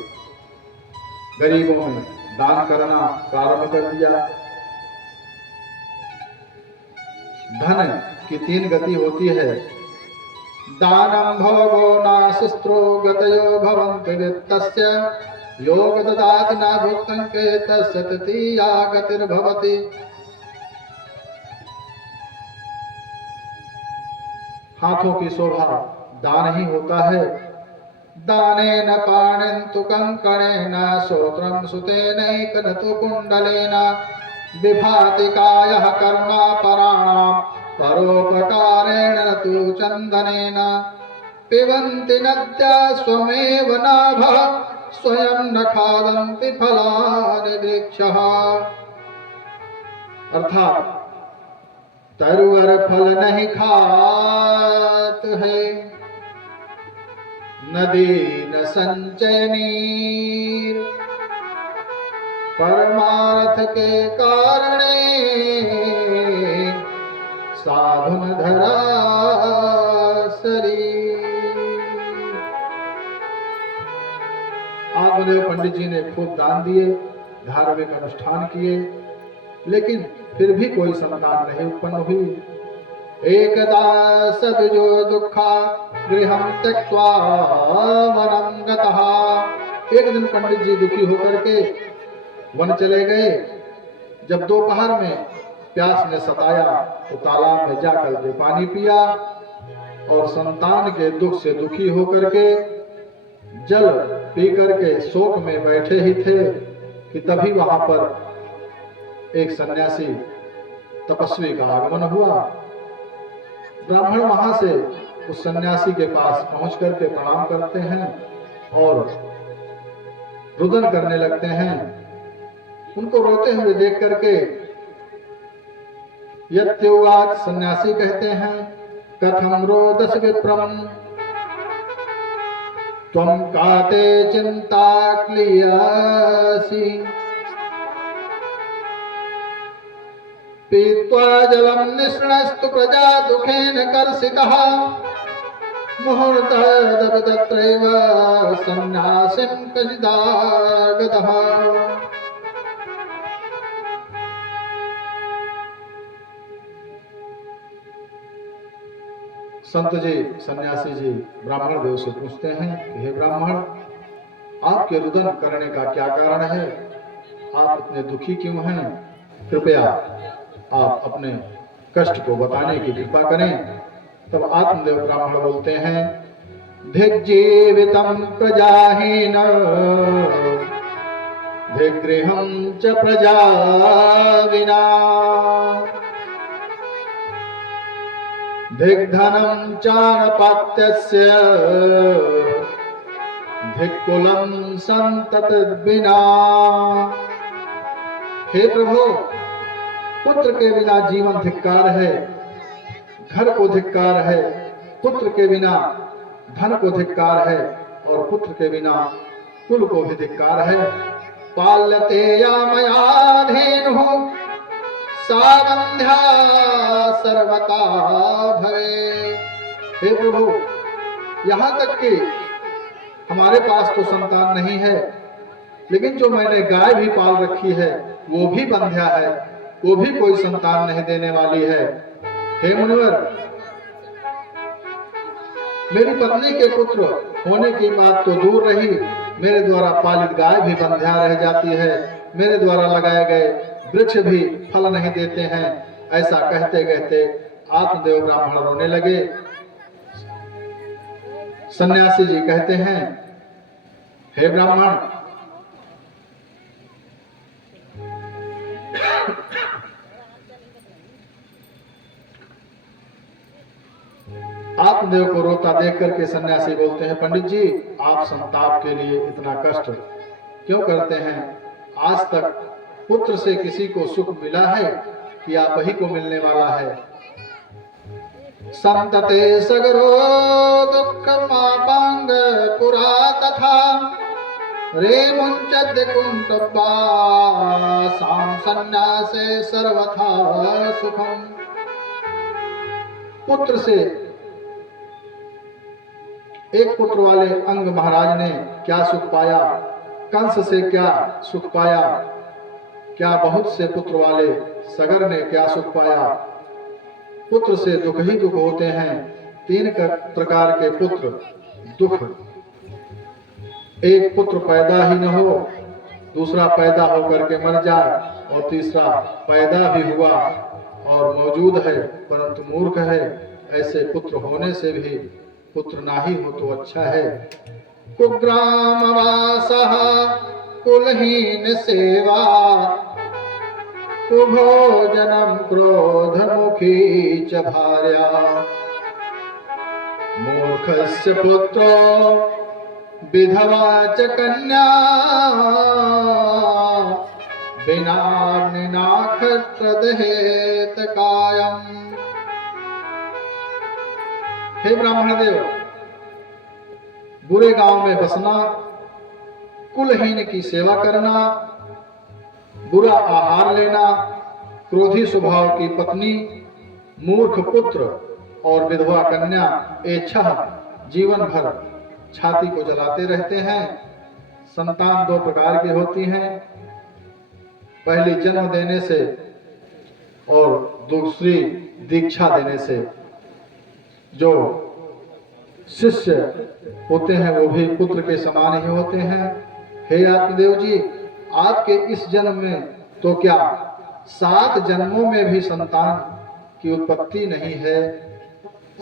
गरीबों में दान करना प्रारंभ कर दिया। धन की 3 गति होती है। दानम भोगो नाशस्त्रो गतयो भवन्ति नित्यस्य योग ददाति न भुक्तं के तस्य तृतीया गतिर्भवति। हाथों की शोभा दान ही होता है। दानेन पाणिं तु कंकणेन श्रोत्रं सुतेनैकन तु कुण्डलेन विभाति कायः करुणापराणां परोपकारेण न तु चन्दनेन पिबन्ति नद्या स्वमेव नाभः स्वयं न खादन्ति फलानि वृक्षः। अर्थात तरुवर फल नहीं खात है, नदी न संचय नीर, परमार्थ के कारणे साधुन धरा शरीर। आत्मदेव पंडित जी ने खूब दान दिए, धार्मिक अनुष्ठान किए, लेकिन फिर भी कोई संतान नहीं उत्पन्न हुई। एकदा सदजो दुखा गृहं त्यक्त्वा वनं गतः। एक दिन पंडित जी दुखी होकर के वन चले गए। जब दोपहर में प्यास ने सताया तो तालाब में जाकर के पानी पिया और संतान के दुख से दुखी होकर के जल पी करके शोक में बैठे ही थे कि तभी वहां पर एक सन्यासी तपस्वी का आगमन हुआ। ब्राह्मण वहां से उस सन्यासी के पास पहुंच करके प्रणाम करते हैं और रुदन करने लगते हैं। उनको रोते हुए देख करके यत्युवाच सन्यासी कहते हैं, कथम रोदस विप्रम त्वं काते चिंता क्लियसी पीत्वा जलम निष्णस्तु प्रजा दुखेन कर्षितः मुहूर्तः तत्रैव सन्यासिं कचिदागतः। संत जी सन्यासी जी ब्राह्मण देव से पूछते हैं कि हे ब्राह्मण, आपके रुदन करने का क्या कारण है? आप इतने दुखी क्यों हैं? कृपया आप अपने कष्ट को बताने की कृपा करें। तब आत्मदेव ब्राह्मण बोलते हैं, धिज्जीवितं प्रजाहीन धिगृहं च प्रजा विना धिग्धनं चानपात्यस्य धिक्कुलं संततद्विना। हे प्रभु, पुत्र के बिना जीवन धिक्कार है, घर को धिक्कार है, पुत्र के बिना धन को धिक्कार है और पुत्र के बिना कुल को भी धिक्कार है। पाल्यते या मया धेनुः सा बंध्या सर्वता भवे। हे प्रभु, यहाँ तक कि हमारे पास तो संतान नहीं है, लेकिन जो मैंने गाय भी पाल रखी है वो भी बंध्या है, वो भी कोई संतान नहीं देने वाली है। हे मुनिवर, मेरी पत्नी के पुत्र होने की बात तो दूर रही, मेरे द्वारा पालित गाय भी बंध्या रह जाती है, मेरे द्वारा लगाए गए वृक्ष भी फल नहीं देते हैं। ऐसा कहते कहते आत्मदेव ब्राह्मण रोने लगे। सन्यासी जी कहते हैं, हे ब्राह्मण, आत्मदेव को रोता देख करके सन्यासी बोलते हैं, पंडित जी, आप संताप के लिए इतना कष्ट क्यों करते हैं? आज तक पुत्र से किसी को सुख मिला है कि आप ही को मिलने वाला है? संतते सगरो दुख मापांग पुरा तथा रे मुंचद कुंटबा साम सन्यासे सर्वथा सुखम। पुत्र से, एक पुत्र वाले अंग महाराज ने क्या सुख पाया, कंस से क्या सुख पाया, क्या बहुत से पुत्र वाले सगर ने क्या सुख पाया? पुत्र से दुख ही दुख होते हैं। तीन प्रकार के पुत्र दुख, एक पुत्र पैदा ही न हो, दूसरा पैदा होकर के मर जाए और तीसरा पैदा भी हुआ और मौजूद है परंतु मूर्ख है। ऐसे पुत्र होने से भी पुत्र ना ही हो तो अच्छा है। कुग्रामवासः कुलहीन सेवा कुभोजनम क्रोधमुखी च भार्या मूर्खस्य पुत्रो विधवा च कन्या बिना निनाखत्रदहेत कायम। हे ब्राह्मण देव, बुरे गांव में बसना, कुलहीन की सेवा करना, बुरा आहार लेना, क्रोधी स्वभाव की पत्नी, मूर्ख पुत्र और विधवा कन्या, ये छह जीवन भर छाती को जलाते रहते हैं। संतान दो प्रकार की होती हैं, पहली जन्म देने से और दूसरी दीक्षा देने से। जो शिष्य होते हैं वो भी पुत्र के समान ही होते हैं। हे आत्मदेव जी, आपके इस जन्म में तो क्या 7 जन्मों में भी संतान की उत्पत्ति नहीं है।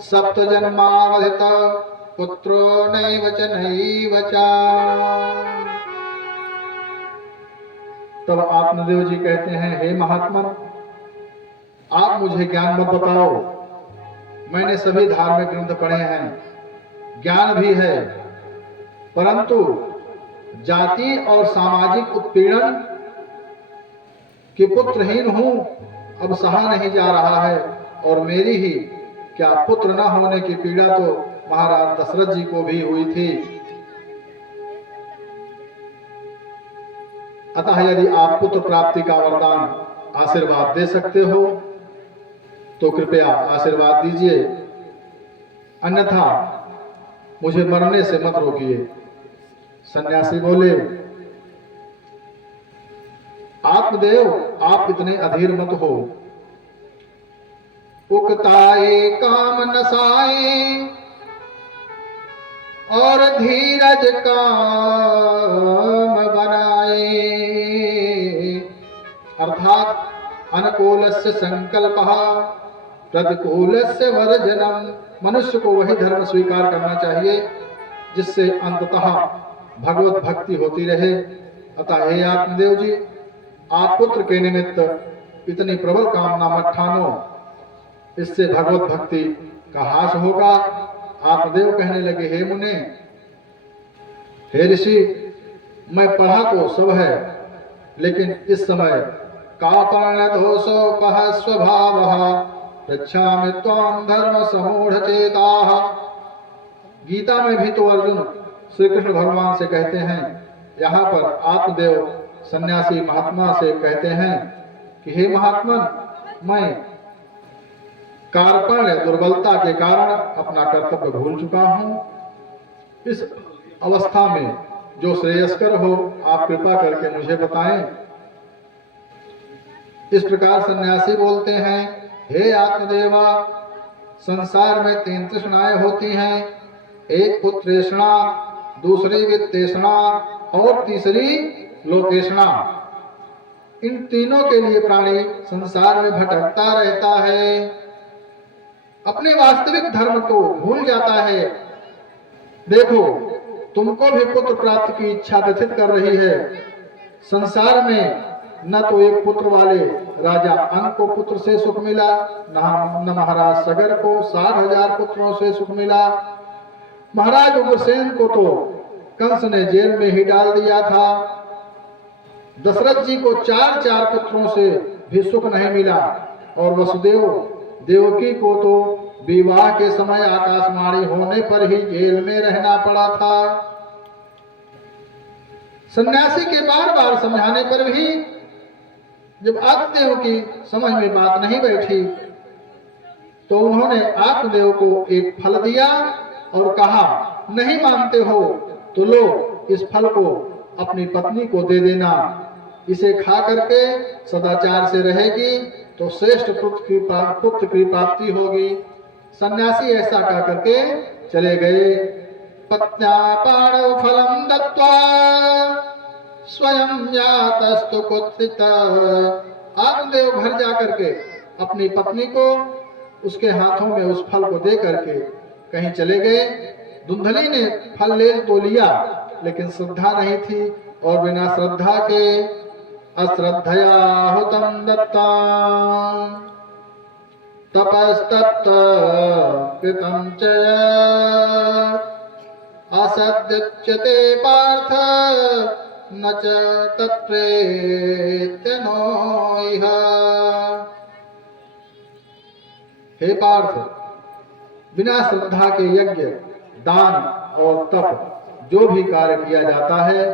सप्त जन्मावधित पुत्रो नैव च नैव च। तब आत्मदेव जी कहते हैं, हे महात्मन, आप मुझे ज्ञान मत बताओ। मैंने सभी धार्मिक ग्रंथ पढ़े हैं, ज्ञान भी है, परंतु जाति और सामाजिक उत्पीड़न कि पुत्रहीन हूं, अब सहा नहीं जा रहा है। और मेरी ही क्या, पुत्र न होने की पीड़ा तो महाराज दशरथ जी को भी हुई थी। अतः यदि आप पुत्र प्राप्ति का वरदान आशीर्वाद दे सकते हो तो कृपया आशीर्वाद दीजिए, अन्यथा मुझे मरने से मत रोकिए। सन्यासी बोले, आत्मदेव, आप इतने अधीर मत हो। उकताए काम नसाए और धीरज काम बनाए। अर्थात अनुकूलस्य संकल्पः प्रतिकूलस्य वर्जनम। मनुष्य को वही धर्म स्वीकार करना चाहिए जिससे अंततः भगवत भक्ति होती रहे। अतः हे आत्मदेव जी, आप पुत्र के निमित्त इतनी प्रबल कामना मत ठानो, इससे भगवत भक्ति का हास होगा। आत्मदेव कहने लगे, हे मुने, हे ऋषि, मैं पढ़ा तो सब है, लेकिन इस समय कापर्ण दोषोपह स्वभावः पृच्छामि त्वां धर्म समूढ़ चेताः। गीता में भी तो अर्जुन श्री कृष्ण भगवान से कहते हैं, यहाँ पर आत्मदेव सन्यासी महात्मा से कहते हैं कि हे महात्मन, मैं कार्पण्य दुर्बलता के कारण अपना कर्तव्य भूल चुका हूं। इस अवस्था में जो श्रेयस्कर हो आप कृपा करके मुझे बताएं। इस प्रकार सन्यासी बोलते हैं, हे आत्मदेवा, संसार में 3 तृष्णाएं होती हैं, एक पुत्रेषणा, दूसरी वित्तेषणा और तीसरी लोकेषणा। इन तीनों के लिए प्राणी संसार में भटकता रहता है, अपने वास्तविक धर्म को भूल जाता है। देखो, तुमको भी पुत्र प्राप्ति की इच्छा व्यथित कर रही है। संसार में न तो एक पुत्र वाले राजा अन को पुत्र से सुख मिला, न महाराज सगर को 60,000 पुत्रों से सुख मिला। महाराज उग्रसेन को तो कंस ने जेल में ही डाल दिया था। दशरथ जी को 4 पुत्रों से भी सुख नहीं मिला, और वसुदेव देवकी को तो विवाह के समय आकाशवाणी होने पर ही जेल में रहना पड़ा था। सन्यासी के बार बार समझाने पर भी जब आत्मदेव की समझ में बात नहीं बैठी, तो उन्होंने आत्मदेव को एक फल दिया और कहा, नहीं मानते हो तो लो, इस फल को अपनी पत्नी को दे देना। इसे खा करके सदाचार से रहेगी तो श्रेष्ठ पुत्र की प्राप्ति होगी। सन्यासी ऐसा कह करके चले गए। पत्न्या पाणौ फलं दत्त्वा स्वयं जातस्तु कुत्सित। आत्मदेव घर जा करके अपनी पत्नी को उसके हाथों में उस फल को दे करके कहीं चले गए। धुंधली ने फल ले तो लिया, लेकिन श्रद्धा नहीं थी, और बिना श्रद्धा के अश्रद्धया हुतं दत्तं तपस्तत्व कृतं च असद्युच्यते पार्थ न च तत्प्रेत्य नो इह। हे पार्थ, बिना श्रद्धा के यज्ञ, दान और तप जो भी कार्य किया जाता है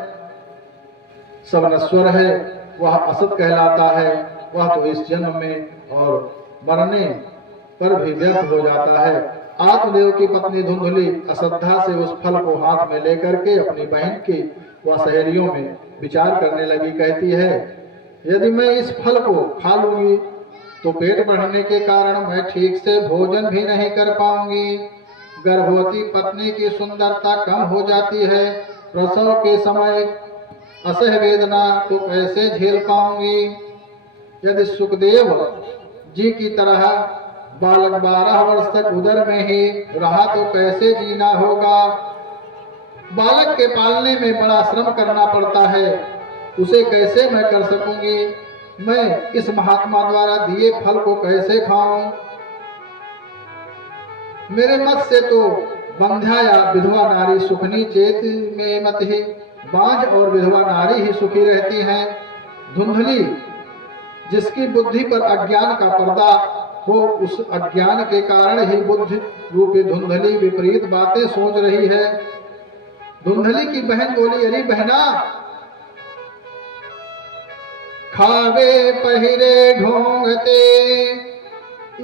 सब नश्वर है, वह असत कहलाता है। वह तो इस जन्म में और मरने पर भी व्यर्थ हो जाता है। आत्मदेव की पत्नी धुंधली अश्रद्धा से उस फल को हाथ में लेकर के अपनी बहन की व सहेलियों में विचार करने लगी। कहती है, यदि मैं इस फल को खा लूंगी तो पेट बढ़ने के कारण मैं ठीक से भोजन भी नहीं कर पाऊंगी। गर्भवती पत्नी की सुंदरता कम हो जाती है। प्रसव के समय असह वेदना तो कैसे झेल पाऊंगी। यदि सुखदेव जी की तरह बालक 12 वर्ष तक उदर में ही रहा तो कैसे जीना होगा। बालक के पालने में बड़ा श्रम करना पड़ता है, उसे कैसे मैं कर सकूंगी। मैं इस महात्मा द्वारा दिए फल को कैसे खाऊं। मेरे मत से तो बंध्या या विधवा नारी सुखनी चेत में मत ही, बांझ और विधवा नारी ही सुखी रहती हैं। धुंधली जिसकी बुद्धि पर अज्ञान का पर्दा हो, उस अज्ञान के कारण ही बुद्धि रूपी धुंधली विपरीत बातें सोच रही है। धुंधली की बहन बोली, अरे बहना, खावे पहिरे ढोंगते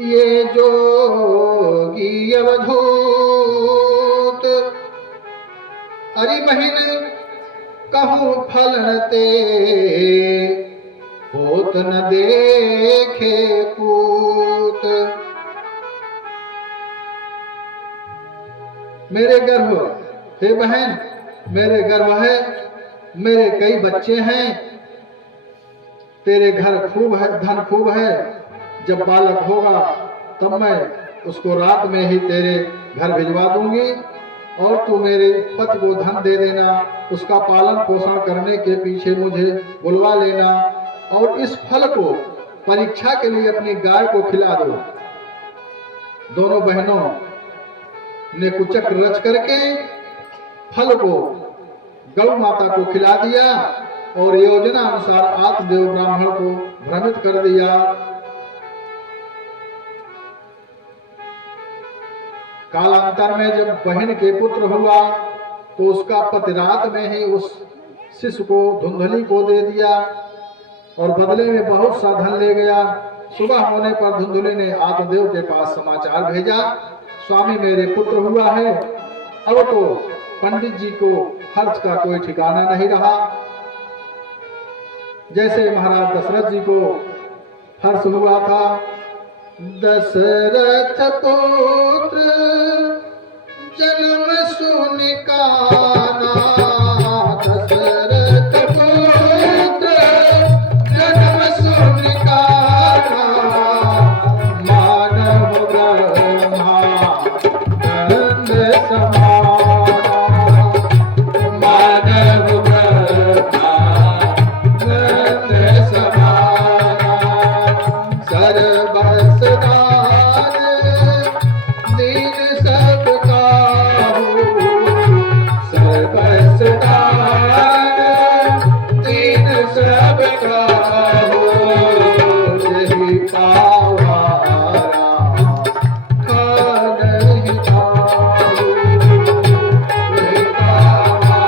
ये जोगी अवधूत। अरे बहन कहूँ फलनते होत न देखे पूत। मेरे गर्भ, हे बहन, मेरे गर्भ है, मेरे कई बच्चे हैं, तेरे घर खूब है, धन खूब है। जब बालक होगा तब मैं उसको रात में ही तेरे घर भिजवा दूंगी और तू मेरे पति को धन दे देना। उसका पालन पोषण करने के पीछे मुझे बुलवा लेना और इस फल को परीक्षा के लिए अपनी गाय को खिला दो। दोनों बहनों ने कुचक्र रच करके फल को गौ माता को खिला दिया और योजना अनुसार आत्मदेव ब्राह्मण को भ्रमित कर दिया। कालांतर में जब बहन के पुत्र हुआ तो उसका पति रात में ही उस शिशु को धुंधली को दे दिया और बदले में बहुत सा धन ले गया। सुबह होने पर धुंधली ने आत्मदेव के पास समाचार भेजा, स्वामी मेरे पुत्र हुआ है। अब तो पंडित जी को हर्ष का कोई ठिकाना नहीं रहा। जैसे महाराज दशरथ जी को हर्ष हुआ था। दशरथ पुत्र जन्म सुनि काना, दशरथ पुत्र जन्म सुनि काना, मानव ब्रह्मा नंद समाना, मानव ब्रह्मा नंद समाना, सर्वस दीन सबका हो, सर्वस दीन सबका हो, यही पावारा खान ही खाओ, यही पावारा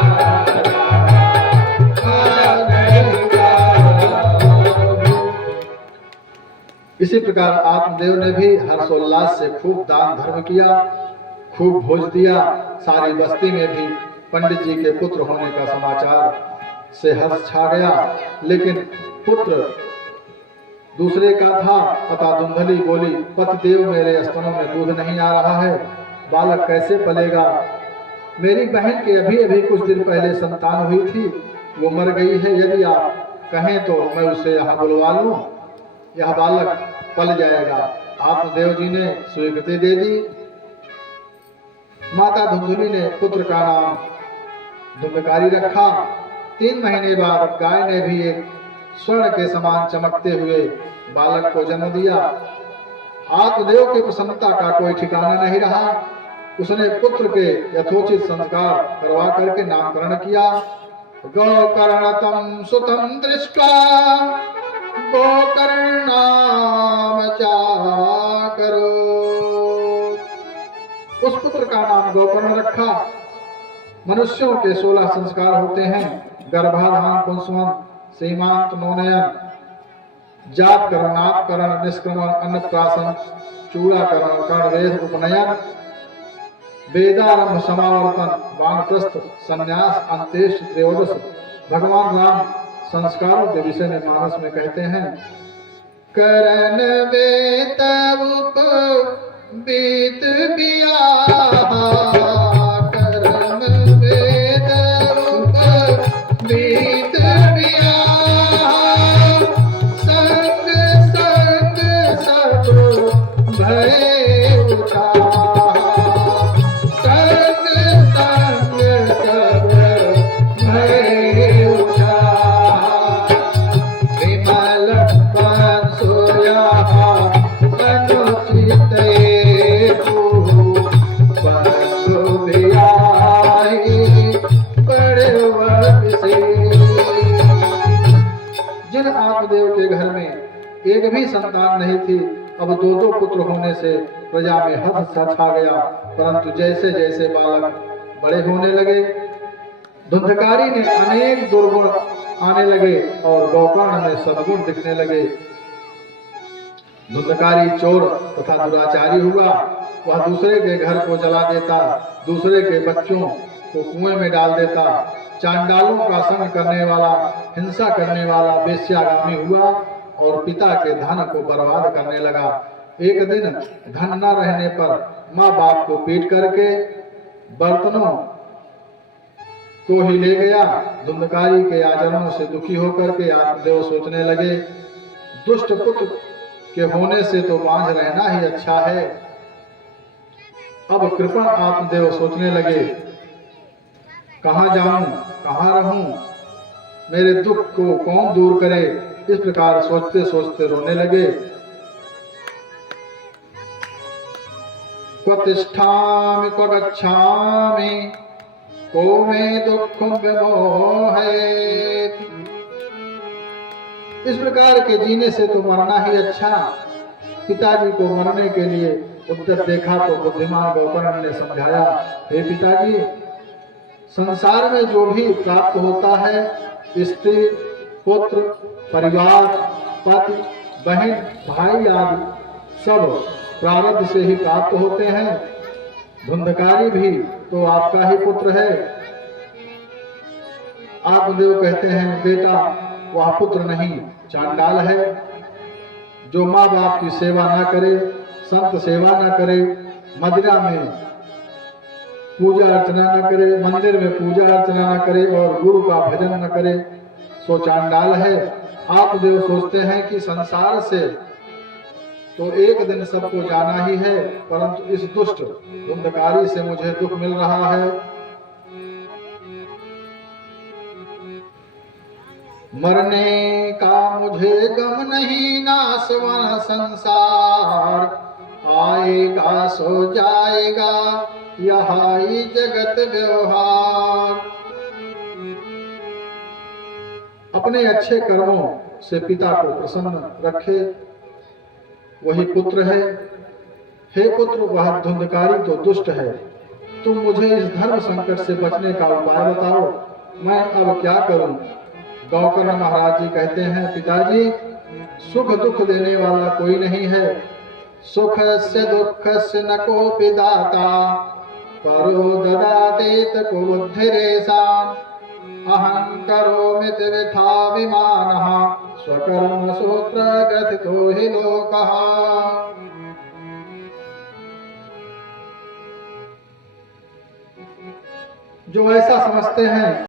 खान ही खाओ। इसी प्रकार आत्मदेव ने भी हर्षोल्लास से खूब दान धर्म किया, खूब भोज दिया। सारी बस्ती में भी पंडित जी के पुत्र होने का समाचार से हर्ष छा गया। लेकिन पुत्र दूसरे का था। अतः धुंधली बोली, पतिदेव मेरे स्तनों में दूध नहीं आ रहा है, बालक कैसे पलेगा। मेरी बहन के अभी अभी कुछ दिन पहले संतान हुई थी, वो मर गई है। यदि आप कहें तो मैं उसे यहाँ बुलवा लूं, यह बालक पल जाएगा। आत्मदेव जी ने स्वीकृति दे दी। माता धुंधली ने पुत्र का नाम धुंधकारी रखा। 3 महीने बाद गाय ने भी एक स्वर्ण के समान चमकते हुए बालक को जन्म दिया। आत्मदेव की प्रसन्नता का कोई ठिकाना नहीं रहा। उसने पुत्र के यथोचित संस्कार करवा करके नामकरण किया। गोकर्णतम सुतम दृष्ट्वा गोकर्णाम चाकरो। उस पुत्र का नाम गोकर्ण रखा। मनुष्यों के 16 संस्कार होते हैं, गर्भाधान, पुंसवन, सीमांत, नौनयन, जातकरण, नामकरण, निष्क्रमण, अन्नप्राशन, चूड़ाकरण, कर्णवेद, उपनयन, वेदारंभ, समावर्तन, वानप्रस्थ, संन्यास, अंत्येष्टि, त्रयोदश। भगवान राम संस्कारों के विषय में मानस में कहते हैं, करण वेद बीत बियाह, कर्म वेद बीत बियाह, संग एक भी संतान नहीं थी। अब दो दो पुत्र होने से प्रजा में हर्ष छा गया। परंतु जैसे जैसे बालक बड़े होने लगे, धुंधकारी में अनेक दुर्गुण आने लगे और गोकर्ण में सद्गुण दिखने लगे। धुंधकारी चोर तथा दुराचारी हुआ। वह दूसरे के घर को जला देता, दूसरे के बच्चों को कुएं में डाल देता, चांडालों का संग करने वाला, हिंसा करने वाला वेश्यागामी हुआ और पिता के धन को बर्बाद करने लगा। एक दिन धन न रहने पर माँ बाप को पीट करके बर्तनों को ही ले गया। धुंधकारी के आचरणों से दुखी होकर के आत्मदेव सोचने लगे, दुष्ट पुत्र के होने से तो बांझ रहना ही अच्छा है। अब कृपण आत्मदेव सोचने लगे, कहाँ जाऊं, कहाँ रहूं, मेरे दुख को कौन दूर करे। इस प्रकार सोचते सोचते रोने लगे। क्व तिष्ठामि क्व गच्छामि को मे दुःखं विमोहयेत्। इस प्रकार के जीने से तो मरना ही अच्छा। पिताजी को मरने के लिए उद्यत देखा तो बुद्धिमान गोकर्ण ने समझाया, हे पिताजी, संसार में जो भी प्राप्त होता है, स्त्री, पुत्र, परिवार, पति, बहन, भाई आदि सब प्रारब्ध से ही प्राप्त होते हैं। धुंधकारी भी तो आपका ही पुत्र है। आत्मदेव कहते हैं, बेटा वह पुत्र नहीं, चांडाल है, जो माँ बाप की सेवा न करे, संत सेवा न करे, मदिरा में पूजा अर्चना न करे, मंदिर में पूजा अर्चना न करे और गुरु का भजन न करे, सो चांडाल है। आत्मदेव सोचते हैं कि संसार से तो एक दिन सबको जाना ही है, परंतु इस दुष्ट धुंधकारी से मुझे दुख मिल रहा है। मरने का मुझे गम नहीं, नासवान संसार, आएगा सो जाएगा यही जगत व्यवहार। अपने अच्छे कर्मों से पिता को प्रसन्न रखे, वही पुत्र है। हे पुत्र, वह धुंधकारी तो दुष्ट है। तुम मुझे इस धर्म संकट से बचने का उपाय बताओ, मैं अब क्या करूं। गोकर्ण महाराज जी कहते हैं, पिताजी, सुख दुख देने वाला कोई नहीं है। सुखस्य दुःखस्य न कोऽपि दाता, परो ददाति को बुद्धिरेषाम्। अहं करोमि वृथा विमानः, स्वकर्म सूत्र ग्रथितो हि लोकः। जो ऐसा समझते हैं